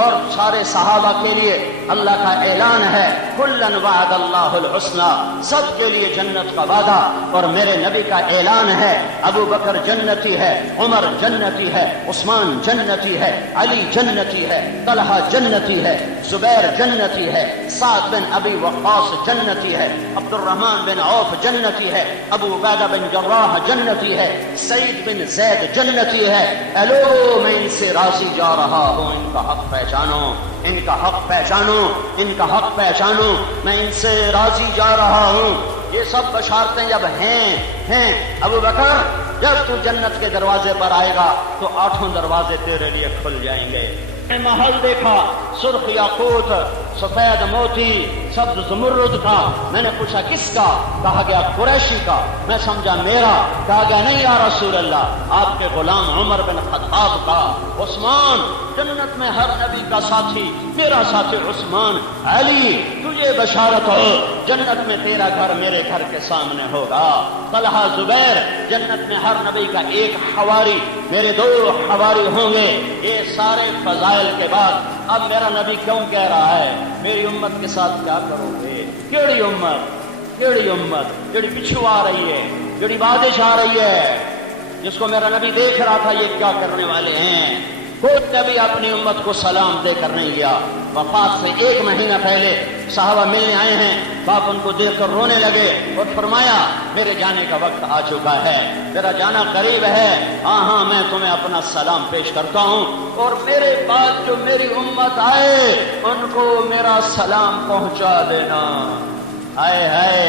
اور سارے صحابہ کے لیے اللہ کا اعلان ہے کلن وعد اللہ الحسنى، سب کے لیے جنت کا وعدہ۔ اور میرے نبی کا اعلان ہے ابو بکر جنتی ہے، عمر جنتی ہے، عثمان جنتی ہے، علی جنتی ہے، طلحہ جنتی ہے، زبیر جنتی ہے، سعد بن ابی وقاص جنتی ہے، عبد الرحمن بن عوف جنتی ہے، ابو عبیدہ بن جراح جنتی ہے، سعید بن زید جنتی ہے۔ الو میں ان سے راضی جا رہا ہوں، ان کا حق پہچانو، ان کا حق پہچانو، ان کا حق پہچانو، میں ان سے راضی جا رہا ہوں۔ یہ سب بشارتیں جب ہیں ابو بکر جب تو جنت کے دروازے پر آئے گا تو 8 دروازے تیرے لیے کھل جائیں گے۔ میں محل دیکھا سرخ یاقوت، سفید موتی، سبز زمرد کا۔ میں نے پوچھا کس کا؟ کہا گیا قریشی کا۔ میں سمجھا میرا، کہا گیا نہیں یا رسول اللہ، آپ کے غلام عمر بن خطاب کا۔ عثمان جنت میں ہر نبی کا ساتھی، میرا ساتھی عثمان۔ علی تجھے بشارت ہو جنت میں تیرا گھر میرے گھر کے سامنے ہوگا۔ طلحہ زبیر جنت میں ہر نبی کا ایک حواری، میرے 2 حواری ہوں گے۔ یہ سارے فضائل کے بعد اب میرا نبی کیوں کہہ رہا ہے میری امت کے ساتھ کیا کرو گے؟ کیڑی امت؟ کیڑی امت جڑی پچھو آ رہی ہے، جڑی بادش آ رہی ہے، جس کو میرا نبی دیکھ رہا تھا یہ کیا کرنے والے ہیں۔ کوئی نبی اپنی امت کو سلام دے کر نہیں گیا۔ وفات سے 1 مہینہ پہلے صحابہ ملنے آئے ہیں، باپ ان کو دیکھ کر رونے لگے اور فرمایا میرے جانے کا وقت آ چکا ہے، میرا جانا قریب ہے، ہاں میں تمہیں اپنا سلام پیش کرتا ہوں، اور میرے بعد جو میری امت آئے ان کو میرا سلام پہنچا دینا۔ ہائے ہائے،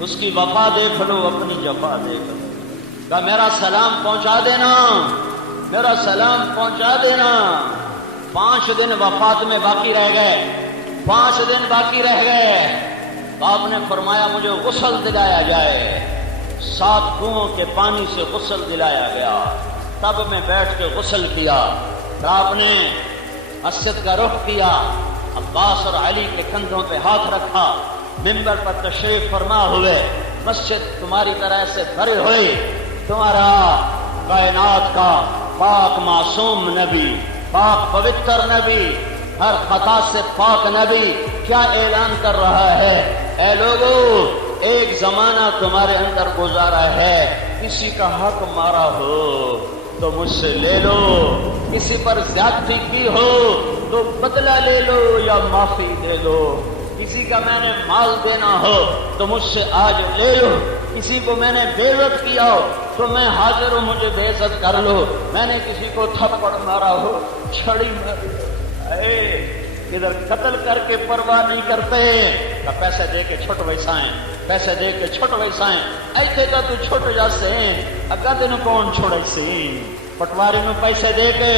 اس کی وفا دیکھ لو، اپنی جفا دیکھ لو۔ کہا میرا سلام پہنچا دینا، میرا سلام پہنچا دینا۔ 5 دن وفات میں باقی رہ گئے، 5 دن باقی رہ گئے۔ باپ نے فرمایا مجھے غسل دلایا جائے۔ 7 کنووں کے پانی سے غسل دلایا گیا۔ تب میں بیٹھ کے غسل کیا۔ آپ نے مسجد کا رخ کیا، عباس اور علی کے کندھوں پہ ہاتھ رکھا، منبر پر تشریف فرما ہوئے۔ مسجد تمہاری طرح سے بھرے ہوئے، تمہارا کائنات کا پاک معصوم نبی، پاک پوتر نبی، ہر خطا سے پاک نبی کیا اعلان کر رہا ہے؟ اے لوگو، ایک زمانہ تمہارے اندر گزارا ہے، کسی کا حق مارا ہو تو مجھ سے لے لو، کسی پر زیادتی کی ہو تو بدلہ لے لو یا معافی دے لو، کسی کا میں نے مال دینا ہو تو مجھ سے آج لے لو، کسی کو میں نے بے عزت کیا ہو تو میں حاضر ہوں، مجھے بے عزت کر لو، میں نے کسی کو تھپڑ مارا ہو، چھڑی ماری، ادھر قتل کر کے پرواہ نہیں کرتے، کہ پیسے دے کے چھوٹ ویسائیں، پیسے دے کے چھوٹ ویسائیں، ایسے کا تو چھوٹ جاسے اگا تینوں کون چھوڑے سی، پٹواری نو پیسے دے کے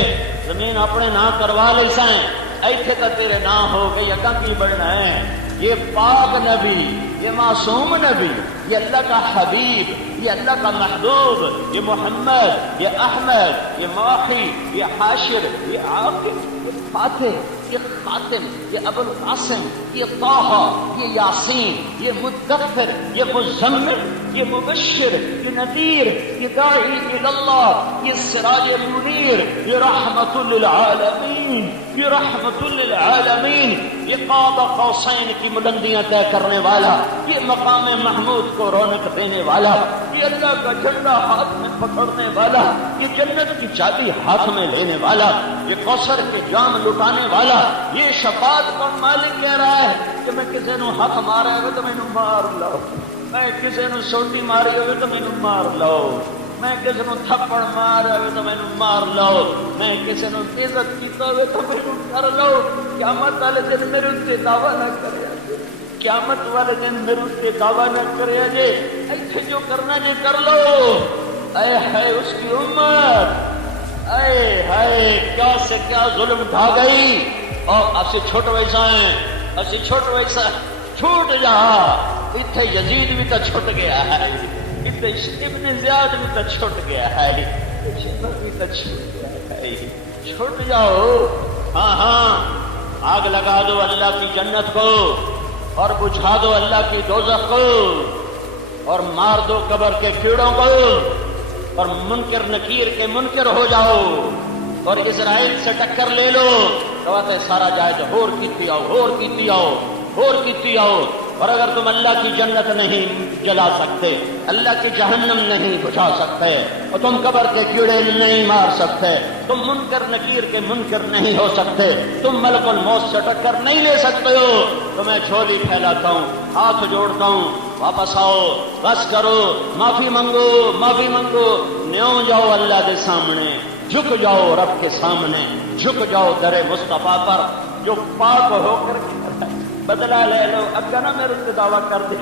زمین اپنے نہ کروا لے سائیں، ایسے کا تیرے نہ ہو گئی، اگا کی بڑھنا ہے۔ یہ پاک نبی، یہ معصوم نبی، یہ اللہ کا حبیب، یہ اللہ کا محبوب، یہ محمد، یہ احمد، یہ ماحی، یہ حاشر، یہ عاقب، یہ فاتح، یہ خاتم، یہ ابو القاسم، یہ طہ، یہ یاسین، یہ مدثر، یہ مزمل، یہ مبشر، یہ نذیر، یہ داعی اللہ، یہ سراج منیر، یہ رحمت للعالمین، یہ رحمت للعالمین، یہ قاب قوسین کی بلندیاں طے کرنے والا، یہ مقام محمود کو رونق دینے والا، یہ اللہ کا جھنڈا ہاتھ میں پکڑنے والا، یہ جنت کی چابی ہاتھ میں لینے والا، یہ کوثر کے جام لٹانے والا، یہ شفاعت کا مالک کہہ رہا ہے کہ میں کسی نو ہاتھ مارا ہے تو مینوں مار لو، میں کسی نو سوٹی ماری ہوئے تو مینوں مار لو، میں کسی نو تھپڑ مارا ہوئے تو مینوں مار لو، میں کسی نو عزت کیتا ہوئے تو مینوں کر لو، قیامت والے دن میرے اتنے دعویٰ نہ کرے، قیامت والے دن میرے اتنے دعویٰ نہ کرے جے، ایتھے جو کرنا جے کر لو۔ اے ہائے اس کی امت، اے ہائے کیا سے کیا ظلم ڈھا گئی، اور اسی چھوٹ ویسا ہیں، اسی چھوٹ ویسا چھوٹ جا، اتھے یزید بھی تو چھوٹ گیا ہے، اتھے ابن زیاد بھی تو چھوٹ گیا ہے، شمر بھی تو چھوٹ گیا ہے، چھوٹ جاؤ۔ ہاں ہاں، آگ لگا دو اللہ کی جنت کو، اور بجھا دو اللہ کی دوزخ کو، اور مار دو قبر کے کیڑوں کو، اور منکر نکیر کے منکر ہو جاؤ، اور اسرائیل سے ٹکر لے لو، کہتے سارا جائز ہور کیتی آؤ، ہور کیتی آؤ، ہور کیتی آؤ۔ اور اگر تم اللہ کی جنت نہیں جلا سکتے، اللہ کی جہنم نہیں بجھا سکتے، اور تم قبر کے کیڑے نہیں مار سکتے، تم منکر نکیر کے منکر نہیں ہو سکتے، تم ملک الموت سے ٹکر نہیں لے سکتے ہو، تو میں جھولی پھیلاتا ہوں، ہاتھ جوڑتا ہوں، واپس آؤ، بس کرو، معافی منگو، معافی منگو، نیو جاؤ اللہ کے سامنے، جھک جاؤ رب کے سامنے، جھک جاؤ در مصطفیٰ پر جو پاک ہو کر کے بدلہ لے لو۔ اگا نہ میرے اتنے دعویٰ کر دے،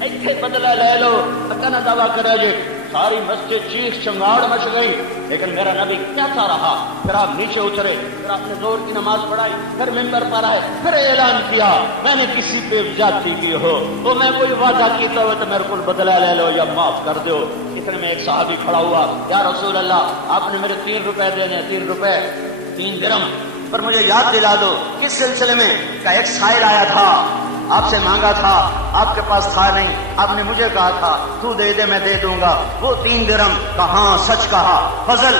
ایتھے بدلہ لے لو، اگا نہ دعویٰ کرے جی۔ ساری مسجد چیخ چنگاڑ مچ گئی، لیکن میرا نبی کہتا رہا، پھر آپ نیچے اترے، پھر آپ نے زور کی نماز پڑھائی، پھر ممبر پر آئے، پھر اعلان کیا میں نے کسی پہ زیادتی کی ہو تو میں کوئی وعدہ کیتا ہو تو میرے کو بدلہ لے لو یا معاف کر دو۔ اتنے میں ایک صحابی کھڑا ہوا، یا رسول اللہ آپ نے میرے 3 روپے دینے، 3 روپے 3 درہم، پر مجھے یاد دلا دو کس سلسلے میں؟ کہ ایک سائل آیا تھا، آپ سے مانگا تھا، آپ کے پاس تھا نہیں، آپ نے مجھے کہا تھا تو دے دے میں دے دوں گا، وہ 3 درہم کہاں سچ کہا۔ فضل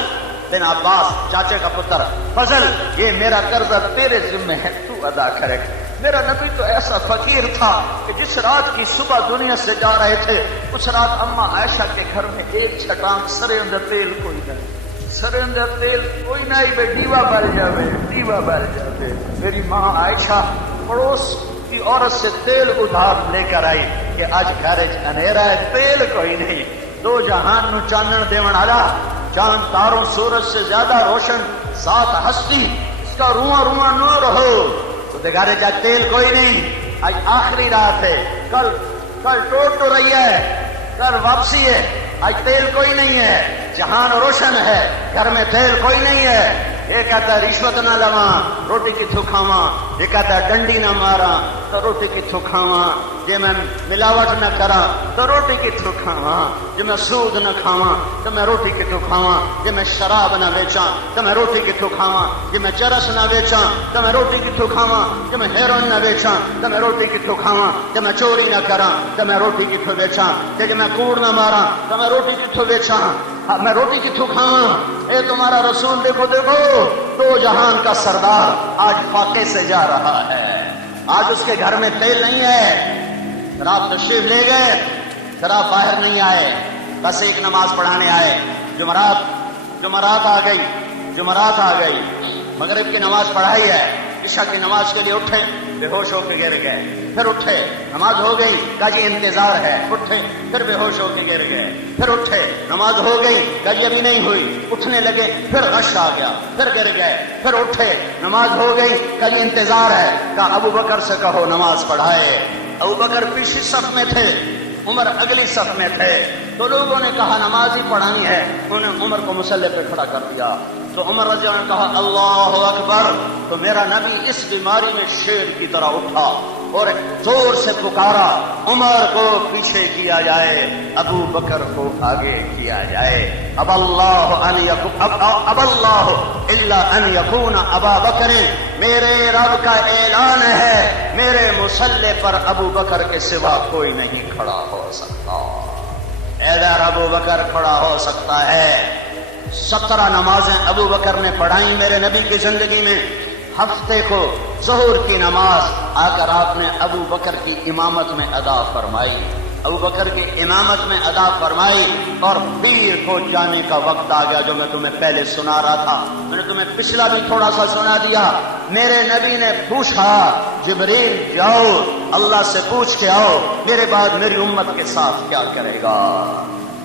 بن عباس چاچے کا پتر، فضل یہ میرا قرضہ تیرے ذمہ ہے، تو ادا کرے گا۔ میرا نبی تو ایسا فقیر تھا کہ جس رات کی صبح دنیا سے جا رہے تھے، اس رات اماں عائشہ کے گھر میں ایک چھٹان سرے اندر تیل کوئی نہیں، سرے اندر تیل کوئی نہیں، بے ڈیوا بھر جاوے، ڈیوا بھر جاوے۔ میری ماں عائشہ پڑوس کی عورت سے تیل ادھار لے کر آئی کہ آج گھر اندھیرا ہے، تیل کوئی نہیں، دو جہان نو چانن دیون والا، چاند تاروں سورج سے زیادہ روشن، ساتھ ہستی اس کا رواں رواں نور ہو، تو دگارے جا تیل کوئی نہیں۔ آج آخری رات ہے، کل ٹوٹ تو رہی ہے، کل واپسی ہے، آج تیل کوئی نہیں ہے، جہان روشن ہے، گھر میں تیل کوئی نہیں ہے۔ یہ کہتا ہے رشوت نہ لواں روٹی کتھوں کھاواں، یہ کہتا ہے ڈنڈی نہ ماراں تو روٹی کتھوں کھاواں، جے میں ملاوٹ نہ کراں تو روٹی کتھوں کھاواں، جے میں سود نہ کھاواں تو میں روٹی کتھوں کھاواں، جے میں شراب نہ بیچاں تو میں روٹی کتھوں کھاواں، جے میں چرس نہ بیچاں تو میں روٹی کتھوں کھاواں، جے میں ہیروئن نہ بیچاں تو میں روٹی کتھوں کھاواں، جے میں چوری نہ کراں تو میں روٹی کتھوں بیچاں، جے میں کوڑ نہ ماراں تو میں روٹی کتھوں بیچاں، میں روٹی کتھوں کھاواں۔ اے تمہارا رسول دیکھو دیکھو، دو جہان کا سردار آج فاقے سے جا رہا ہے، آج اس کے گھر میں تیل نہیں ہے، پھر آپ تشریف لے گئے، پھر آپ باہر نہیں آئے، بس ایک نماز پڑھانے آئے، جمعرات آ گئی، مغرب کی نماز پڑھائی ہے، عشاء کی نماز کے لیے اٹھے، بے ہوش ہو کے گر گئے، پھر اٹھے، نماز ہو گئی، کہا جی انتظار ہے، اٹھے، پھر بے ہوش ہو کے گر گئے، پھر اٹھے، نماز ہو گئی، کہا جی ابھی نہیں ہوئی، اٹھنے لگے، پھر غش آ گیا، پھر گر گئے، پھر اٹھے، نماز ہو گئی، کہا جی انتظار ہے، کہا ابو بکر سے کہو نماز پڑھائے۔ ابو بکر پیچھے صف میں تھے، عمر اگلی صف میں تھے، تو لوگوں نے کہا نماز ہی پڑھانی ہے، انہوں نے عمر کو مصلی پہ کھڑا کر دیا، تو عمر رضی اللہ عنہ نے کہا اللہ اکبر، تو میرا نبی اس بیماری میں شیر کی طرح اٹھا اور زور سے پکارا عمر کو پیچھے کیا جائے، ابو بکر کو آگے کیا جائے، اب اللہ الا ان یکون ابا بکر، میرے رب کا اعلان ہے میرے مصلی پر ابو بکر کے سوا کوئی نہیں کھڑا ہو سکتا، ادھر ابو بکر کھڑا ہو سکتا ہے۔ 17 نمازیں ابو بکر نے پڑھائیں میرے نبی کی زندگی میں، ہفتے کو ظہر کی نماز آ کر آپ نے ابو بکر کی امامت میں ادا فرمائی، ابو بکر کی امامت میں ادا فرمائی اور پیر کو جانے کا وقت آ گیا، جو میں تمہیں پہلے سنا رہا تھا، میں نے تمہیں پچھلا بھی تھوڑا سا سنا دیا۔ میرے نبی نے پوچھا جبریل جاؤ اللہ سے پوچھ کے آؤ میرے بعد میری امت کے ساتھ کیا کرے گا۔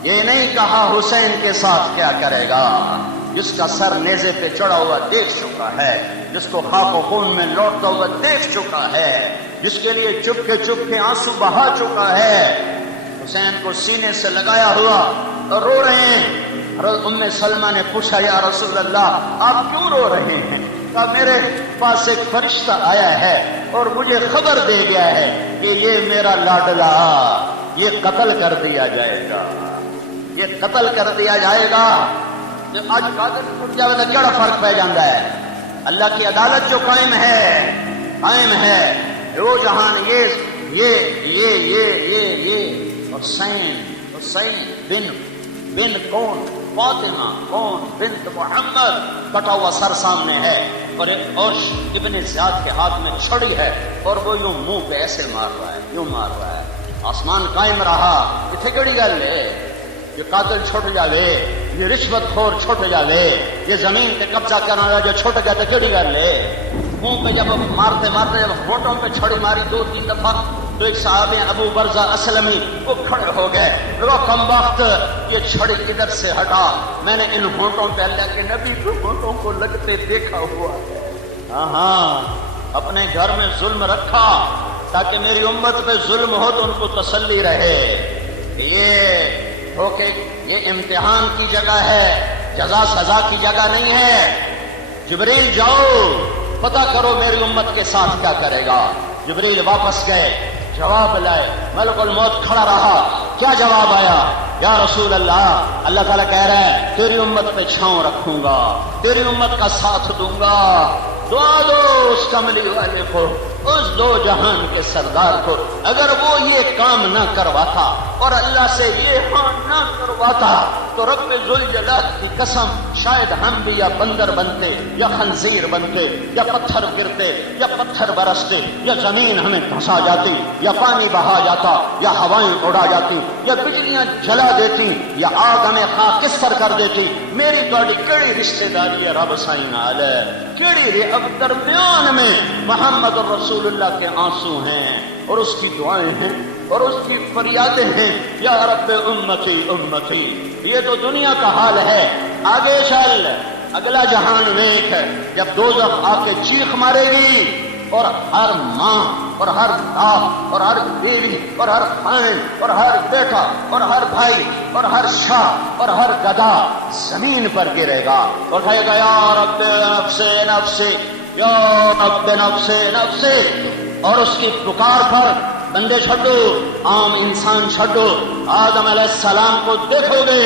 یہ نہیں کہا حسین کے ساتھ کیا کرے گا، جس کا سر نیزے پہ چڑھا ہوا دیکھ چکا ہے، جس کو خاک و خون میں لوٹتا ہوا دیکھ چکا ہے، جس کے لیے چپ کے آنسو بہا چکا ہے۔ حسین کو سینے سے لگایا ہوا اور رو رہے ہیں۔ ام سلمہ نے پوچھا یا رسول اللہ آپ کیوں رو رہے ہیں؟ کہا میرے پاس ایک فرشتہ آیا ہے اور مجھے خبر دے گیا ہے کہ یہ میرا لاڈلا یہ قتل کر دیا جائے گا، یہ قتل کر دیا جائے گا۔ آج قاتل ٹوٹ جائے گا کیا فرق پہ جاتا ہے؟ اللہ کی عدالت جو قائم ہے وہ جہان یہ حسین بن کون فاطمہ کون بنت محمد کٹا ہوا سر سامنے ہے اور ابن زیاد کے ہاتھ میں چھڑی ہے اور وہ یوں منہ پہ ایسے مار رہا ہے۔ آسمان قائم رہا، اتنے کیڑی گل ہے؟ یہ قاتل چھوٹ جائے، یہ رشوت خور چھوٹ جائے، یہ زمین پہ قبضہ کرنے والا جو چھوٹ جائے تو کیڑی گل ہے؟ منہ پہ جب مارتے جب ہونٹوں پہ چھڑی ماری 2-3 دفعہ تو ایک صحابی ابو برزہ اسلمی وہ کھڑے ہو گئے، کم وقت یہ چھڑی ادھر سے ہٹا، میں نے ان ہونٹوں پہ اللہ کے نبی کے ہونٹوں کو لگتے دیکھا ہوا ہے۔ ہاں اپنے گھر میں ظلم رکھا تاکہ میری امت پہ ظلم ہو تو ان کو تسلی رہے۔ یہ امتحان کی جگہ ہے، جزا سزا کی جگہ نہیں ہے۔ جبریل جاؤ پتہ کرو میری امت کے ساتھ کیا کرے گا۔ جبریل واپس گئے، جواب لائے، ملک الموت کھڑا رہا۔ کیا جواب آیا؟ یا رسول اللہ، اللہ تعالیٰ کہہ رہا ہے تیری امت پہ چھاؤں رکھوں گا، تیری امت کا ساتھ دوں گا۔ دعا دو اس کملی والے کو، اس دو جہان کے سردار کو۔ اگر وہ یہ کام نہ کرواتا اور اللہ سے یہ ہاں نہ کرواتا تو رب ذوالجلال کی قسم شاید ہم بھی یا بندر بنتے یا خنزیر بنتے یا پتھر گرتے یا پتھر برستے یا زمین ہمیں دھسا جاتی یا پانی بہا جاتا یا ہوائیں اڑا جاتی یا بجلیاں جلا دیتی یا آگ ہمیں خاکستر کر دیتی۔ میری تہاڈی کیڑی رشتہ داری ہے رب سائیں نال؟ کیڑی اب درمیان میں محمد رسول اللہ کے آنسو ہیں اور اس کی دعائیں ہیں اور اس کی فریادیں ہیں، یا رب امتی امتی۔ یہ تو دنیا کا حال ہے، آگے چل اگلا جہان دیکھ، جب دوزخ آ کے چیخ مارے گی اور ہر ماں اور ہر باپ اور ہر بیوی اور ہر خائن اور ہر بیٹا اور ہر بھائی اور ہر شاہ اور ہر گدھا زمین پر گرے گا اور کہے گا یا رب نفسی نفسی یا رب نفسی نفسی، اور اس کی پکار پر بندے چھڈو، عام انسان چھڈو، آدم علیہ السلام کو دیکھو گے،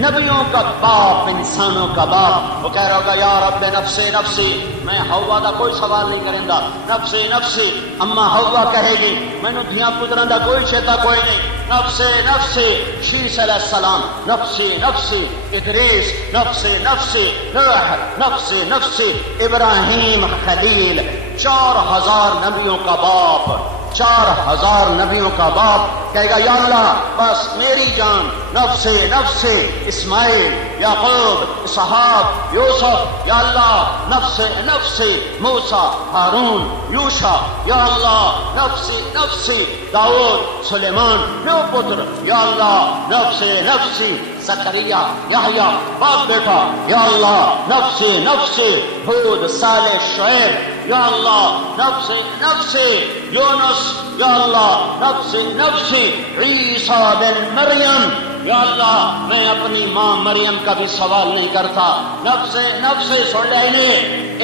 نبیوں کا باپ، انسانوں کا باپ، وہ کہہ رہا ہوگا یا رب نفسی نفسی۔ میں حوا دا کوئی سوال نہیں کریں گا، نفسی نفسی۔ اما حوا کہے گی مینوں دھیاں پتراں دا کوئی چیتا کوئی نہیں، نفسی نفسی۔ شیس علیہ السلام نفسی نفسی، ادریس نفسی نفسی، نوح نفسی نفسی، ابراہیم خلیل 4000 نبیوں کا باپ، 4000 نبیوں کا باپ کہے گا یا اللہ بس میری جان نفسی نفسی۔ اسماعیل، یعقوب، اسحاق، یوسف، یا اللہ نفسی نفسی۔ موسیٰ، ہارون، یوشع، یا اللہ نفسی نفسی۔ داؤد، سلیمان، میرے پتر، یا اللہ نفسی نفسی۔ زکریا، یحییٰ، باپ بیٹا، یا اللہ نفسی نفسی۔ ہود، صالح، شعیب، یا اللہ نفسی نفسی۔ یونس، یا اللہ نفسی نفسی۔ عیسیٰ بن مریم، یا اللہ میں اپنی ماں مریم کا بھی سوال نہیں کرتا، نفسی نفسی۔ سن لے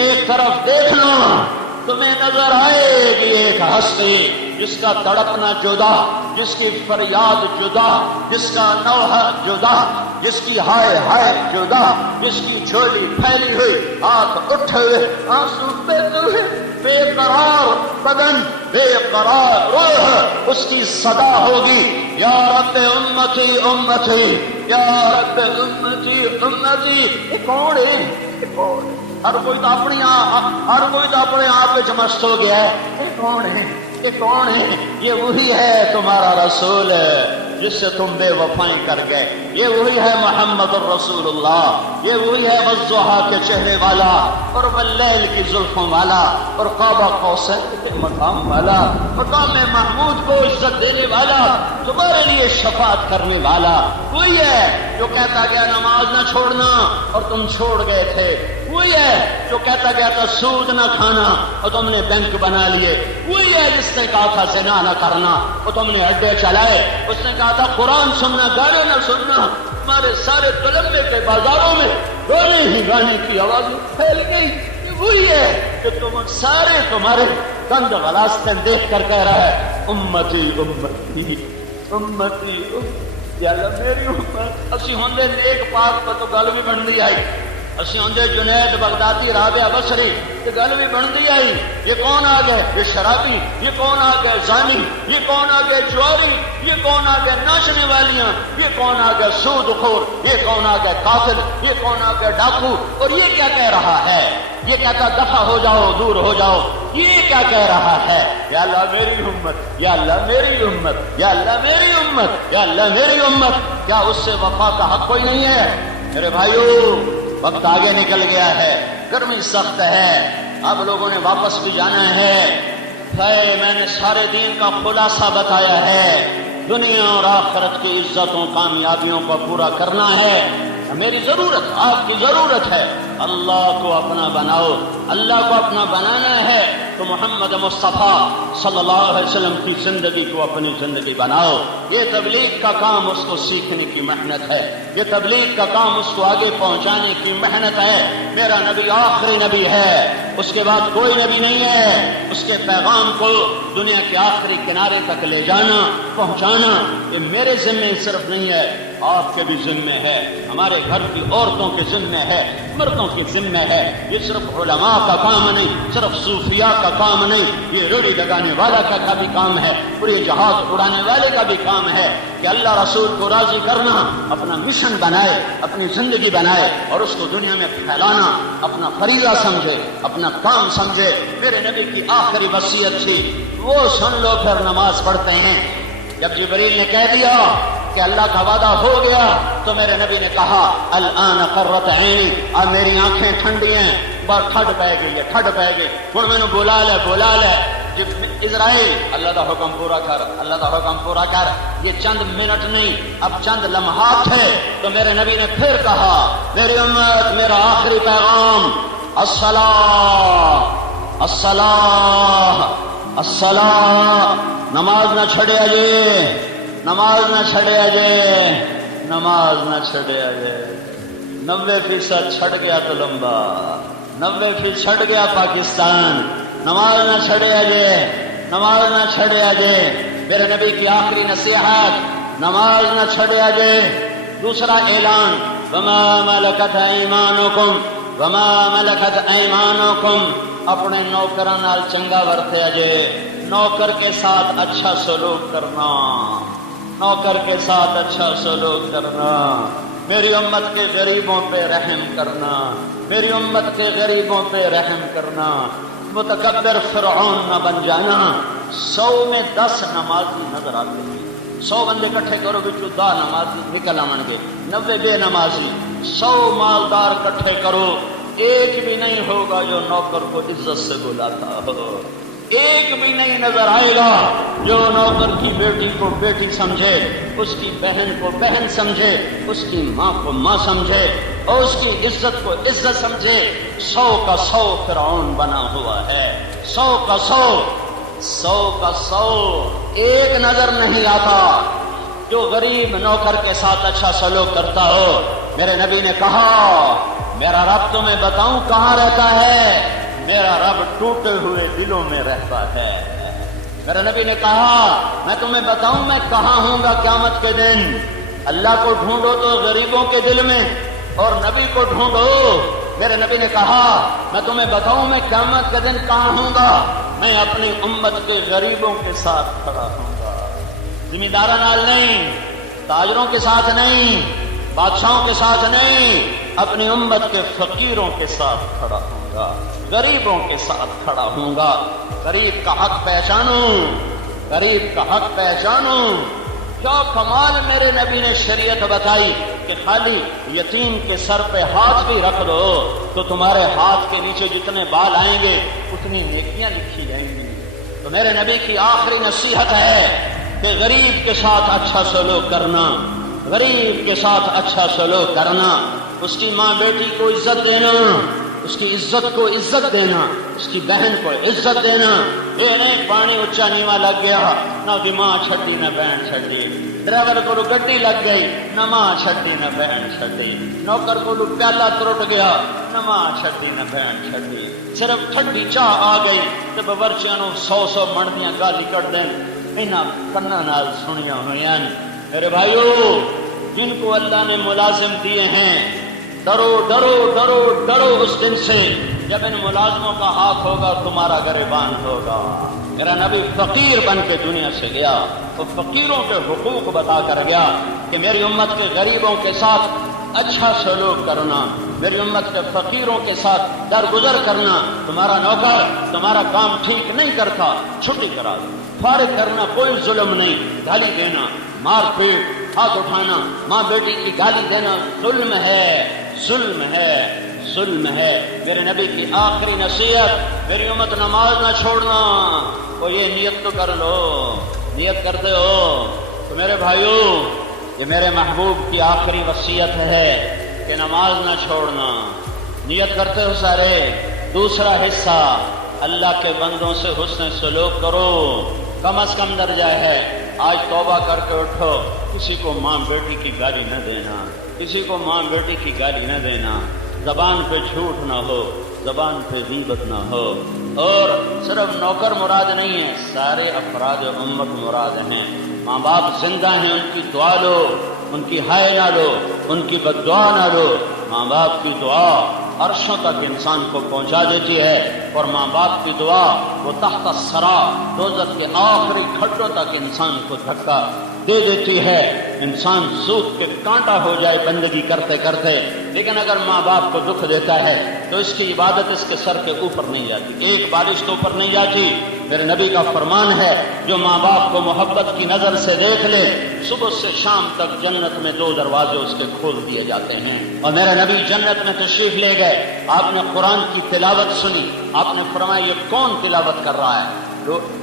ایک طرف دیکھنا تمہیں نظر آئے گی ایک ہستی جس کا تڑپنا جدا، جس کی فریاد جدا، جس کا نوحہ جدا، جس کی ہائے ہائے جدا، جس کی جھولی پھیلی ہوئی، ہاتھ اٹھے ہوئے، آنسو بہتے ہوئے، بے قرار بدن، بے قرار روح، اس کی صدا ہوگی یا رب امتی امتی، یا رب امتی امتی۔ یہ کون ہے؟ یہ کون ہے؟ ہر کوئی تو اپنے آپ مست ہو گیا ہے، یہ کون ہے؟ یہ کون ہے؟ یہ وہی ہے تمہارا رسول جس سے تم بے وفائیں کر گئے، یہ وہی ہے محمد الرسول اللہ، یہ وہی ہے والضحیٰ کے چہرے والا اور واللیل کی زلفوں والا اور قاب قوسین کے مقام والا، مقام محمود کو عزت دینے والا، تمہارے لیے شفاعت کرنے والا وہی ہے جو کہتا گیا نماز نہ چھوڑنا اور تم چھوڑ گئے تھے، وہی ہے جو کہتا گیا تھا سود نہ کھانا اور تم نے بینک بنا لیے، وہی ہے جس نے کہا تھا زنا نہ کرنا اور تم نے اڈے چلائے، اس نے کہا تھا قرآن سننا گانے نہ سننا، ہمارے سارے تلمبے کے بازاروں میں گانے ہی گانے کی آوازیں پھیل گئی، یہ وہی ہے کہ تم سارے تمہارے گند غلاستیں دیکھ کر کہہ رہا ہے امتی امتی امتی یا اللہ میری امت۔ اسی ہوندے نیک پاک تو گل بھی بنتی آئی، اسی ہوندے جنید بغدادی رابعہ بصری یہ گل بھی بنتی آئی، یہ کون آ گئے؟ یہ شرابی، یہ کون آ گئے؟ زانی، یہ کون آ گئے؟ جواری، یہ کون آ گئے؟ ناچنے والیاں، یہ کون آ گئے؟ سود خور، یہ کون آ گئے؟ قاتل، یہ کون آ گئے؟ ڈاکو، اور یہ کیا کہہ رہا ہے؟ یہ کہتا دفع ہو جاؤ، دور ہو جاؤ، یہ کیا کہہ رہا ہے؟ یا اللہ میری امت، یا اللہ میری امت، یا اللہ میری امت، یا اللہ میری امت، کیا اس سے وفا کا حق کوئی نہیں ہے؟ میرے بھائیو وقت آگے نکل گیا ہے، گرمی سخت ہے، اب لوگوں نے واپس بھی جانا ہے، میں نے سارے دین کا خلاصہ بتایا ہے، دنیا اور آخرت کی عزتوں کامیابیوں کو پورا کرنا ہے، میری ضرورت آپ کی ضرورت ہے، اللہ کو اپنا بناؤ، اللہ کو اپنا بنانا ہے تو محمد مصطفیٰ صلی اللہ علیہ وسلم کی زندگی کو اپنی زندگی بناؤ، یہ تبلیغ کا کام اس کو سیکھنے کی محنت ہے، یہ تبلیغ کا کام اس کو آگے پہنچانے کی محنت ہے، میرا نبی آخری نبی ہے، اس کے بعد کوئی نبی نہیں ہے، اس کے پیغام کو دنیا کے آخری کنارے تک لے جانا پہنچانا یہ میرے ذمے صرف نہیں ہے، آپ کے بھی ذمے ہے، ہمارے گھر کی عورتوں کے ذمے ہے، مردوں کے ذمے ہے، یہ صرف علماء کا کام نہیں، صرف صوفیاء کا کام نہیں، یہ روڑی لگانے والا کا بھی کام ہے، اور یہ جہاز اڑانے والے کا بھی کام ہے کہ اللہ رسول کو راضی کرنا اپنا مشن بنائے، اپنی زندگی بنائے اور اس کو دنیا میں پھیلانا اپنا فریضہ سمجھے، اپنا کام سمجھے۔ میرے نبی کی آخری وصیت تھی، وہ سن لو پھر نماز پڑھتے ہیں۔ جب جبریل نے کہہ دیا کہ اللہ کا وعدہ ہو گیا تو میرے نبی نے کہا الآن قرۃ عینی، اب میری آنکھیں ٹھنڈی ہیں، بس ٹھڈ پہ گئی ہے، ٹھڈ پہ گئی، ہن مینوں بلا لے جب اسرائیل اللہ دا حکم پورا کر، اللہ دا حکم پورا کر، یہ چند منٹ نہیں اب چند لمحات ہے۔ تو میرے نبی نے پھر کہا میری امت میرا آخری پیغام الصلاۃ الصلاۃ الصلاۃ، نماز نہ چھڑیا جے، نماز نہ چھڑیا جے، نماز نہ چھڑیا جے۔ 90% چھڑ گیا تو لمبا، 90% چھڑ گیا پاکستان، نماز نہ چھڑیا جے، نماز نہ چھڑیا جے۔ میرے نبی کی آخری نصیحت نماز نہ چھڑیا جے۔ دوسرا اعلان وما ملکت ایمانکم، وما ملکت ایمانکم، اپنے نوکراں نال چنگا ورتیا جے، نوکر کے ساتھ اچھا سلوک کرنا، نوکر کے ساتھ اچھا سلوک کرنا، میری امت کے غریبوں پہ رحم کرنا، میری امت کے غریبوں پہ رحم کرنا، متکبر فرعون نہ بن جانا۔ 100 میں 10 نمازی نظر آتے ہیں، 100 بندے کٹھے کرو بچوں 10 نمازی نکل آن گے، 90 بے نمازی، 100 مالدار کٹھے کرو، ایک بھی نہیں ہوگا جو نوکر کو عزت سے بلاتا ہو، ایک بھی نہیں نظر آئے گا جو نوکر کی بیٹی کو بیٹی سمجھے، اس کی بہن کو بہن سمجھے، اس کی ماں کو ماں سمجھے اور اس کی عزت کو عزت سمجھے۔ 100 کا 100 فرعون بنا ہوا ہے، 100 کا 100، 100 کا 100 ایک نظر نہیں آتا جو غریب نوکر کے ساتھ اچھا سلوک کرتا ہو۔ میرے نبی نے کہا میرا رب تمہیں بتاؤں کہاں رہتا ہے؟ میرا رب ٹوٹے ہوئے دلوں میں رہتا ہے۔ میرے نبی نے کہا میں تمہیں بتاؤں میں کہاں ہوں گا قیامت کے دن؟ اللہ کو ڈھونڈو تو غریبوں کے دل میں اور نبی کو ڈھونڈو۔ میرے نبی نے کہا میں تمہیں بتاؤں میں قیامت کے دن کہاں ہوں گا؟ میں اپنی امت کے غریبوں کے ساتھ کھڑا ہوں گا، زمینداروں نال نہیں، تاجروں کے ساتھ نہیں، بادشاہوں کے ساتھ نہیں، اپنی امت کے فقیروں کے ساتھ کھڑا ہوں گا۔ گا، غریبوں کے ساتھ کھڑا ہوں گا، غریب کا حق پہچانوں، غریب کا حق پہچانوں۔ کیا کمال میرے نبی نے شریعت بتائی کہ خالی یتیم کے سر پہ ہاتھ بھی رکھ دو تو تمہارے ہاتھ کے نیچے جتنے بال آئیں گے اتنی نیکیاں لکھی جائیں گی۔ تو میرے نبی کی آخری نصیحت ہے کہ غریب کے ساتھ اچھا سلوک کرنا، غریب کے ساتھ اچھا سلوک کرنا، اس کی ماں بیٹی کو عزت دینا، اس کی عزت کو عزت دینا، اس کی بہن کو عزت دینا۔ یہ نہیں پانی اچا نیواں لگ گیا نہ دی ماں چھڈی نہ بہن چھڈی، ڈرائیور کو گڈی لگ گئی نہ ماں چھڈی نہ بہن چھڈی، نوکر کو پیالہ ترٹ گیا نہ ماں چھڈی نہ بہن چھڈی، صرف ٹھنڈی چاہ آ گئی تو باورچیاں نو 100 من دیاں گالی کٹ دین۔ انہاں کناں نال سنیاں ہوئیاں۔ میرے بھائیو، جن کو اللہ نے ملازم دیے ہیں، ڈرو ڈرو ڈرو ڈرو اس دن سے جب ان ملازموں کا ہاتھ ہوگا تمہارا گریبان ہوگا۔ میرا نبی فقیر بن کے دنیا سے گیا، وہ فقیروں کے حقوق بتا کر گیا کہ میری امت کے غریبوں کے ساتھ اچھا سلوک کرنا، میری امت کے فقیروں کے ساتھ درگزر کرنا۔ تمہارا نوکر تمہارا کام ٹھیک نہیں کرتا، چھٹی کرا دو، فارغ کرنا، کوئی ظلم نہیں۔ گالی دینا، مار پیٹ، ہاتھ اٹھانا، ماں بیٹی کی گالی دینا ظلم ہے، ظلم ہے، ظلم ہے۔ میرے نبی کی آخری نصیحت، میری امت نماز نہ چھوڑنا۔ وہ یہ نیت تو کر لو، نیت کرتے ہو تو میرے بھائیو، یہ میرے محبوب کی آخری وصیت ہے کہ نماز نہ چھوڑنا۔ نیت کرتے ہو سارے؟ دوسرا حصہ، اللہ کے بندوں سے حسن سلوک کرو، کم از کم درجہ ہے آج توبہ کر کے اٹھو، کسی کو ماں بیٹی کی گالی نہ دینا، کسی کو ماں بیٹی کی گالی نہ دینا، زبان پہ جھوٹ نہ ہو، زبان پہ غیبت نہ ہو۔ اور صرف نوکر مراد نہیں ہے، سارے افراد امت مراد ہیں۔ ماں باپ زندہ ہیں، ان کی دعا لو، ان کی ہائے نہ لو، ان کی بد دعا نہ لو۔ ماں باپ کی دعا عرشوں تک انسان کو پہنچا دیتی ہے، اور ماں باپ کی دعا وہ تحت الثری، دوزخ کے آخری کھڈوں تک انسان کو دھکا دے دیتی ہے۔ انسان سوکھ کے کانٹا ہو جائے بندگی کرتے کرتے، لیکن اگر ماں باپ کو دکھ دیتا ہے تو اس کی عبادت اس کے سر کے اوپر نہیں جاتی، ایک بارش تو اوپر نہیں جاتی۔ میرے نبی کا فرمان ہے، جو ماں باپ کو محبت کی نظر سے دیکھ لے، صبح سے شام تک جنت میں 2 دروازے اس کے کھول دیے جاتے ہیں۔ اور میرے نبی جنت میں تشریف لے گئے، آپ نے قرآن کی تلاوت سنی، آپ نے فرمایا یہ کون تلاوت کر رہا ہے؟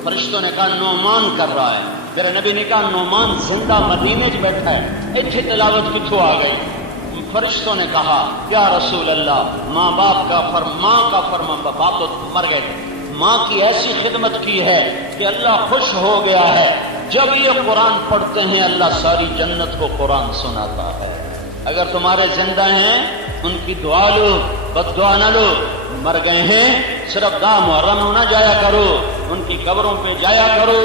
فرشتوں نے کہا نعمان کر رہا ہے۔ میرے نبی نے کہا نعمان زندہ مدینے میں بیٹھا ہے، اتنی تلاوت کتوں آ گئی؟ فرشتوں نے کہا یا رسول اللہ، ماں باپ کا ماں کا فرمان، باپ تو مر گئے تھے، ماں کی ایسی خدمت کی ہے کہ اللہ خوش ہو گیا ہے۔ جب یہ قرآن پڑھتے ہیں اللہ ساری جنت کو قرآن سناتا ہے۔ اگر تمہارے زندہ ہیں ان کی دعا لو، بد دعا نہ لو۔ مر گئے ہیں صرف دا محرم نہ جایا کرو، ان کی قبروں پہ جایا کرو،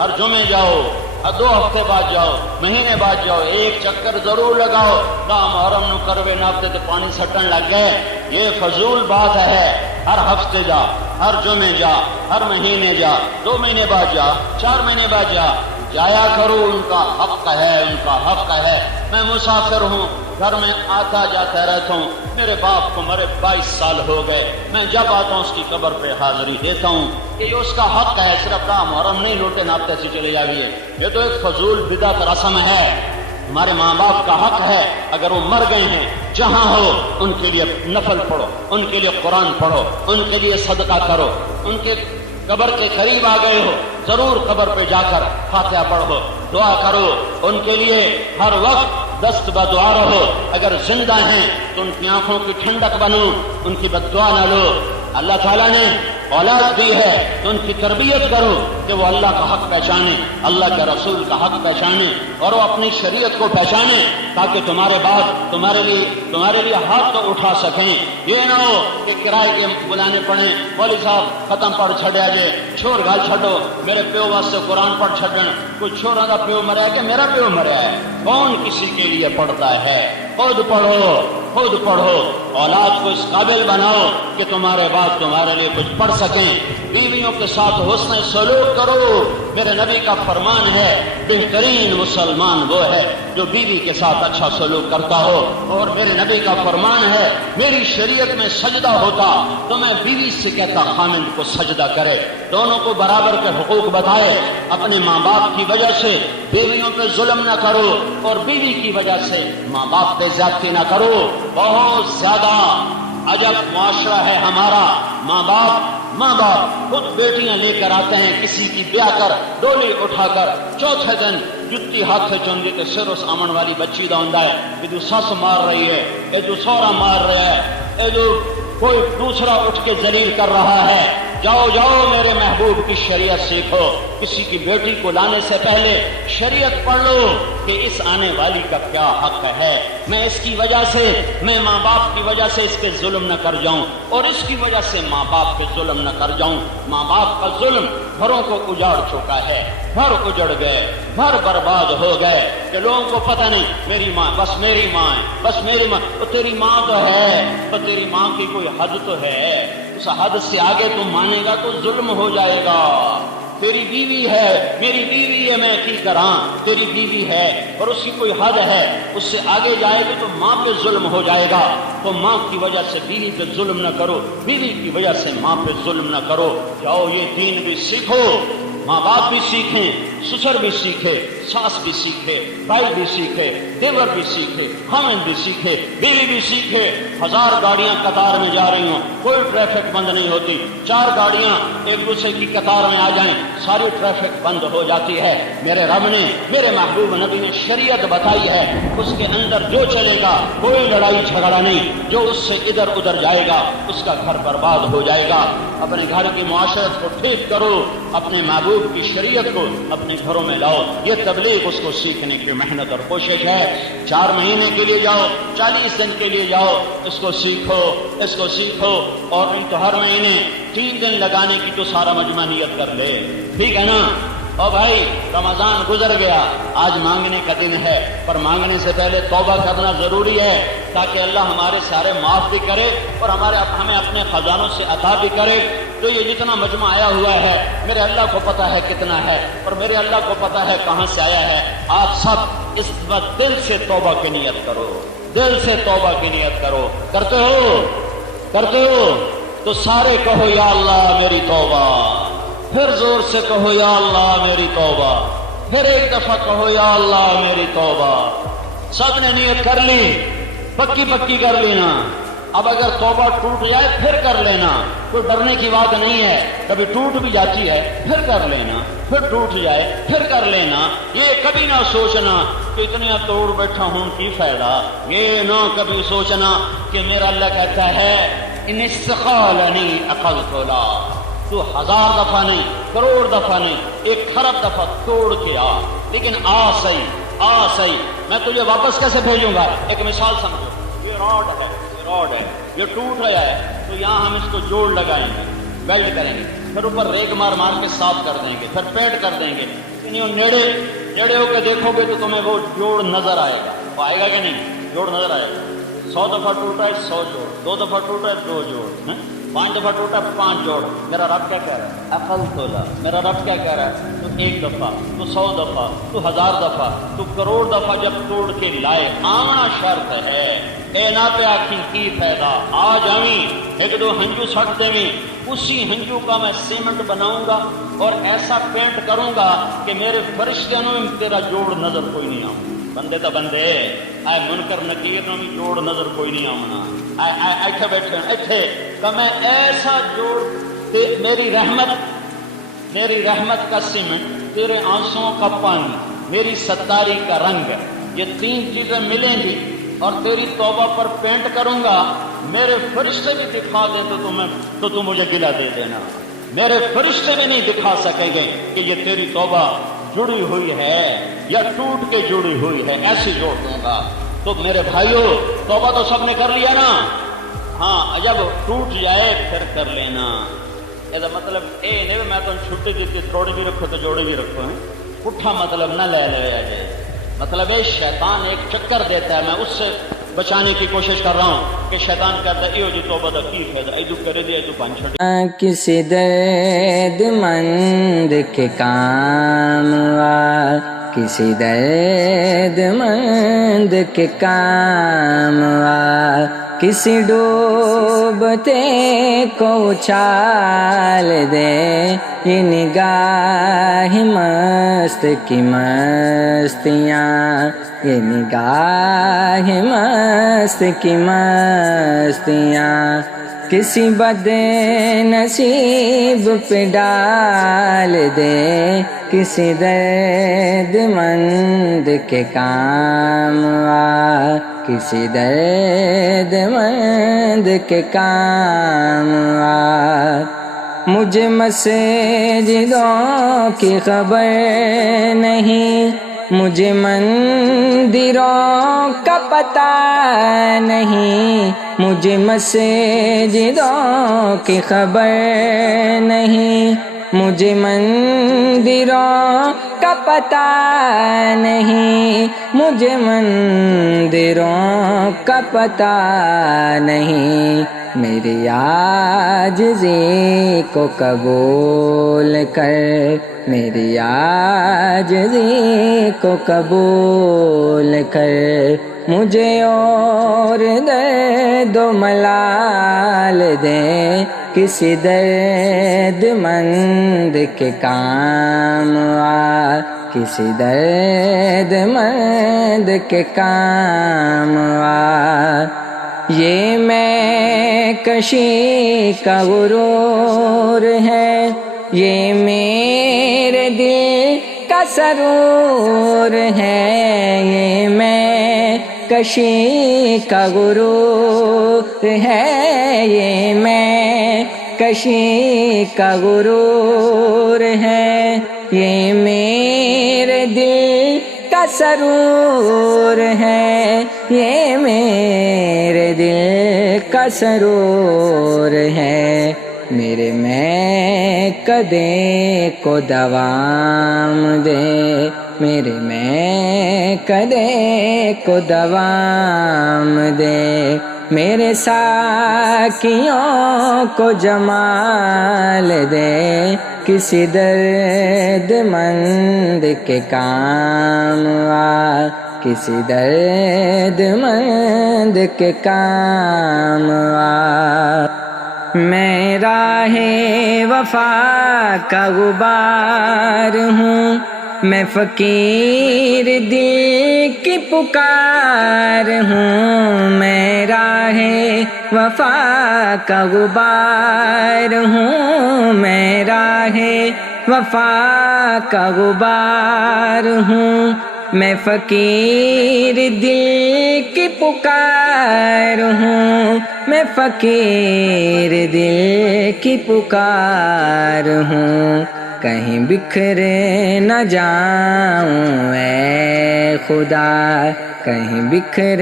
ہر جمعے جاؤ، ہر 2 ہفتے بعد جاؤ، مہینے بعد جاؤ، ایک چکر ضرور لگاؤ۔ دا محرم نو کروے ناپتے تو پانی سٹن لگ گئے، یہ فضول بات ہے۔ ہر ہفتے جا، ہر جمعے جا، ہر مہینے جا، 2 مہینے بعد جا، 4 مہینے بعد جا، جایا کرو، ان کا حق ہے، ان کا حق ہے۔ میں مسافر ہوں، گھر میں آتا جاتا رہتا ہوں، میرے باپ کو مرے 22 سال ہو گئے، میں جب آتا ہوں اس کی قبر پہ حاضری دیتا ہوں کہ یہ اس کا حق ہے، صرف دا محرم نہیں لوٹے ناپتے سے چلے جائیے، یہ تو ایک فضول بدعت رسم ہے۔ ہمارے ماں باپ کا حق ہے، اگر وہ مر گئے ہیں جہاں ہو ان کے لیے نفل پڑھو، ان کے لیے قرآن پڑھو، ان کے لیے صدقہ کرو۔ ان کے قبر کے قریب آ گئے ہو، ضرور قبر پہ جا کر فاتحہ پڑھو، دعا کرو، ان کے لیے ہر وقت دست بدعا رہو۔ اگر زندہ ہیں تو ان کی آنکھوں کی ٹھنڈک بنو، ان کی بد دعا نہ لو۔ اللہ تعالیٰ نے اولاد دی ہے تو ان کی تربیت کرو کہ وہ اللہ کا حق پہچانے، اللہ کے رسول کا حق پہچانے، اور وہ اپنی شریعت کو پہچانے، تاکہ تمہارے بعد تمہارے لیے ہاتھ تو اٹھا سکیں۔ یہ نہ ہو کہ کرائے کے بلانے پڑیں، مولوی صاحب ختم پڑھ چھڈیا جے، چھوڑ گال چھڈو، میرے پیو واسطے قرآن پڑھ چھڈن، کوئی چھوڑا کا پیو مریا کہ میرا پیو مریا ہے؟ کون کسی کے لیے پڑھتا ہے؟ خود پڑھو، خود پڑھو۔ اولاد کو اس قابل بناؤ کہ تمہارے بعد تمہارے لیے کچھ پڑھ سکیں. بیویوں کے ساتھ حسن سلوک کرو. میرے نبی کا فرمان ہے بہترین مسلمان وہ ہے جو بیوی کے ساتھ اچھا سلوک کرتا ہو. اور میرے نبی کا فرمان ہے میری شریعت میں سجدہ ہوتا تو میں بیوی سے کہتا خامند کو سجدہ کرے. دونوں کو برابر کے حقوق بتائے. اپنے ماں باپ کی وجہ سے بیویوں پہ ظلم نہ کرو اور بیوی کی وجہ سے ماں باپ پہ زیادتی نہ کرو. بہت زیادہ عجب معاشرہ ہے ہمارا. ماں باپ خود بیٹیاں لے کر آتے ہیں کسی کی بیاہ کر ڈولی اٹھا کر چوتھے دن جتی ہاتھ سے چون دیتے سر اس امن والی بچی دا ہوندا ہے کہ تو سس مار رہی ہے اے تو سورا مار رہا ہے اے تو کوئی دوسرا اٹھ کے ذلیل کر رہا ہے. جاؤ میرے محبوب کی شریعت سیکھو. کسی کی بیٹی کو لانے سے پہلے شریعت پڑھ لو کہ اس آنے والی کا کیا حق ہے. میں اس کی وجہ سے میں ماں باپ کی وجہ سے اس کے ظلم نہ کر جاؤں اور اس کی وجہ سے ماں باپ پہ ظلم نہ کر جاؤں. ماں باپ کا ظلم گھروں کو اجاڑ چکا ہے. گھر اجڑ گئے, گھر برباد ہو گئے کہ لوگوں کو پتہ نہیں میری ماں بس میری ماں ہے, بس میری ماں. تو تیری ماں تو ہے, تو تیری ماں کی کوئی حد تو ہے. اس حد سے آگے تم مانے گا تو ظلم ہو جائے گا. تیری بیوی ہے, میری بیوی ہے, میں کی کراں. تیری بیوی ہے اور اس کی کوئی حد ہے, اس سے آگے جائے گی تو ماں پہ ظلم ہو جائے گا. تو ماں کی وجہ سے بیوی پہ ظلم نہ کرو, بیوی کی وجہ سے ماں پہ ظلم نہ کرو. جاؤ یہ دین بھی سیکھو. ماں باپ بھی سیکھیں, سسر بھی سیکھے, ساس بھی سیکھے, بھائی بھی سیکھے, دیور بھی سیکھے, خامن بھی سیکھے, بیوی بھی سیکھے. 1000 گاڑیاں قطار میں جا رہی ہوں, کوئی ٹریفک بند نہیں ہوتی. 4 گاڑیاں ایک دوسرے کی قطار میں آ جائیں, ساری ٹریفک بند ہو جاتی ہے. میرے رب نے, میرے محبوب نبی نے شریعت بتائی ہے, اس کے اندر جو چلے گا کوئی لڑائی جھگڑا نہیں. جو اس سے ادھر ادھر جائے گا اس کا گھر برباد ہو جائے گا. اپنے گھر کی معاشرت کو ٹھیک کرو, اپنے محبوب کی شریعت کو اپنے گھروں میں لاؤ. یہ تبلیغ اس کو سیکھنے کی محنت اور کوشش ہے. 4 مہینے کے لیے جاؤ, 40 دن کے لیے جاؤ, اس کو سیکھو, اس کو سیکھو. اور نہیں تو ہر مہینے 3 دن لگانے کی تو سارا مجمع نیت کر لے, ٹھیک ہے نا. اور بھائی رمضان گزر گیا, آج مانگنے کا دن ہے, پر مانگنے سے پہلے توبہ کرنا ضروری ہے تاکہ اللہ ہمارے سارے معاف بھی کرے اور ہمیں اپنے خزانوں سے عطا بھی کرے. تو یہ جتنا مجمع آیا ہوا ہے میرے اللہ کو پتہ ہے کتنا ہے, اور میرے اللہ کو پتہ ہے کہاں سے آیا ہے. آپ سب اس وقت دل سے توبہ کی نیت کرو, دل سے توبہ کی نیت کرو. کرتے ہو تو سارے کہو یا اللہ میری توبہ. پھر زور سے کہو یا اللہ میری توبہ. پھر ایک دفعہ کہو یا اللہ میری توبہ. سب نے نیت کر لی, پکی کر لینا. اب اگر توبہ ٹوٹ جائے پھر کر لینا, کوئی ڈرنے کی بات نہیں ہے. کبھی ٹوٹ بھی جاتی ہے پھر کر لینا, پھر ٹوٹ جائے پھر کر لینا. یہ کبھی نہ سوچنا کہ اتنا توڑ بیٹھا ہوں کی فائدہ. یہ نہ کبھی سوچنا کہ میرا اللہ کہتا ہے ان استقالنی عقلت لا. تو 1000 دفعہ نہیں, کروڑ دفعہ نہیں, 1 خرب دفعہ توڑ کے آ, لیکن آ صحیح. میں تجھے واپس کیسے بھیجوں گا؟ ایک مثال سمجھو. یہ راڈ ہے, یہ ٹوٹ رہا ہے تو یہاں ہم اس کو جوڑ لگائیں گے, ویلڈ کریں گے, پھر اوپر ریگ مار کے صاف کر دیں گے, پھر پیٹ کر دیں گے. نیڑے ہو کے دیکھو گے تو تمہیں وہ جوڑ نظر آئے گا. وہ آئے گا کہ نہیں؟ جوڑ نظر آئے گا. 100 دفعہ ٹوٹا ہے 100 جوڑ, 2 دفعہ ٹوٹا ہے 2 جوڑ, 5 دفعہ ٹوٹا 5 جوڑ. میرا رب کیا کہہ رہا ہے؟ عقل تو لا. میرا رب کیا کہہ رہا ہے؟ تو 1 دفعہ, تو 100 دفعہ, تو 1000 دفعہ, تو کروڑ دفعہ جب توڑ کے لائے آنا شرط ہے. اے نا پہ آخی کی فائدہ, آ جائیں 1-2 ہنجو سٹ دیں, اسی ہنجو کا میں سیمنٹ بناؤں گا اور ایسا پینٹ کروں گا کہ میرے فرشتوں میں تیرا جوڑ نظر کوئی نہیں آؤں. بندے تو بندے آئے منکر نکیر نو بھی جوڑ نظر کوئی نہیں آنا. ایٹھے بیٹھے ایٹھے کہ میں ایسا جوڑ, میری رحمت کا سیمنٹ, تیرے آنسوں کا پانی, میری ستاری کا رنگ, یہ 3 چیزیں ملیں گی اور تیری توبہ پر پینٹ کروں گا. میرے فرشتے بھی دکھا دیں تو تم مجھے گلہ دے دینا. میرے فرشتے بھی نہیں دکھا سکیں گے کہ یہ تیری توبہ جڑی ہوئی ہے یا ٹوٹ کے جڑی ہوئی ہے, ایسی جوڑ دوں گا. تو میرے بھائیوں توبہ تو سب نے کر لیا نا, ہاں جب ٹوٹ جائے پھر کر لینا. یہ مطلب اے نہیں میں تم چھٹی دیتی تھوڑی بھی رکھو تو جوڑی بھی رکھو, پٹھا مطلب نہ لے جائے. مطلب شیطان ایک چکر دیتا ہے, میں اس سے بچانے کی کوشش کر رہا ہوں کہ شیطان کہتا ہے یہ جو توبہ دا کی فائدہ ایدو کرے دیا ایدو پان چھڑ کسی درد مند کے کام آ، کسی درد مند کے کام آ، کسی ڈوبتے کو اچھال دے، یہ نگاہ مست کی مستیاں، یہ نگاہ مست کی مستیاں، کسی بد نصیب پہ ڈال دے، کسی درد مند کے کام آ، کسی درد مند کے کام آ۔ مجھے مسجدوں کی خبر نہیں، مجھے مندروں کا پتہ نہیں، مجھے مسجدوں کی خبر نہیں، مجھے مندروں کا پتہ نہیں، مجھے مندروں کا پتہ نہیں، میری عاجزی کو قبول کر، میری عاجزی کو قبول کر، مجھے اور درد و ملال دے، کسی درد مند کے کام آ، کسی درد مند کے کام آ۔ یہ میں کشی کا غرور ہے، یہ میرے دل کا سرور ہے، یہ میں کشی کا غرور ہے، یہ میں کشی کا غرور ہے، یہ میرے دل کا سرور ہے، یہ میرے دل کا سرور ہے، میرے میں کدے کو دوام دے، میرے میں کدے کو دوام دے، میرے ساکیوں کو جمال دے، کسی درد مند کے کام آ، کسی درد مند کے کام آ۔ میں راہ وفا کا غبار ہوں، میں فقیر دل کی پکار ہوں، میں راہ وفا کا غبار ہوں، میں راہ وفا کا غبار ہوں، میں فقیر دل کی پکار ہوں، میں فقیر دل کی پکار ہوں، کہیں بکھر نہ جاؤں اے خدا، کہیں بکھر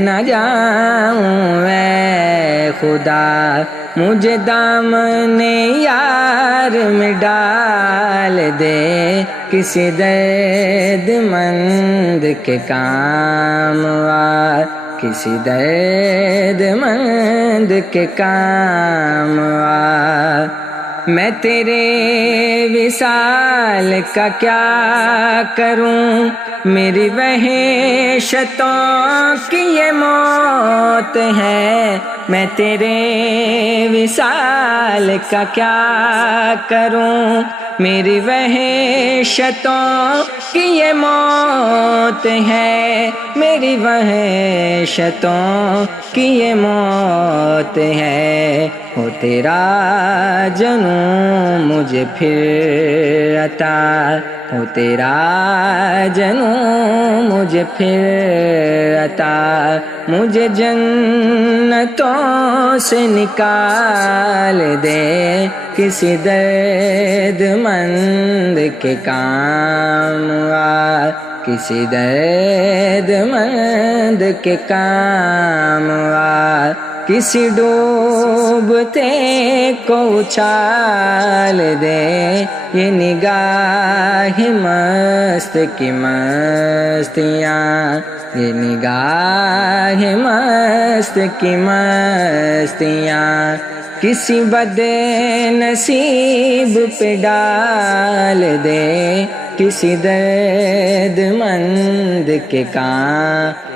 نہ جاؤں اے خدا، مجھے دامن یار میں ڈال دے، کسی درد مند کے کام آ، کسی درد مند کے کام آ۔ میں تیرے وصال کا کیا کروں، میری وحشتوں کی یہ موت ہے، میں تیرے وصال کا کیا کروں، میری وحشتوں کی یہ موت ہے، میری وحشتوں کی یہ موت ہے، ہو تیرا جنوں مجھے پھر عطا، ہو تیرا جنوں مجھے پھر عطا، مجھے جنتوں سے نکال دے، کسی درد مند کے کام آ، کسی درد مند کے کام آ، کسی ڈوب ڈوبتے کو اچھال دے یہ نگاہ مست کی مستیاں، یہ نگاہ مست کی مستیاں، کسی بد نصیب پہ ڈال دے کسی درد مند کے کام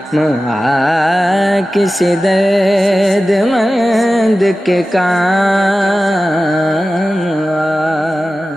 آ، کسی درد مند کے کام آ۔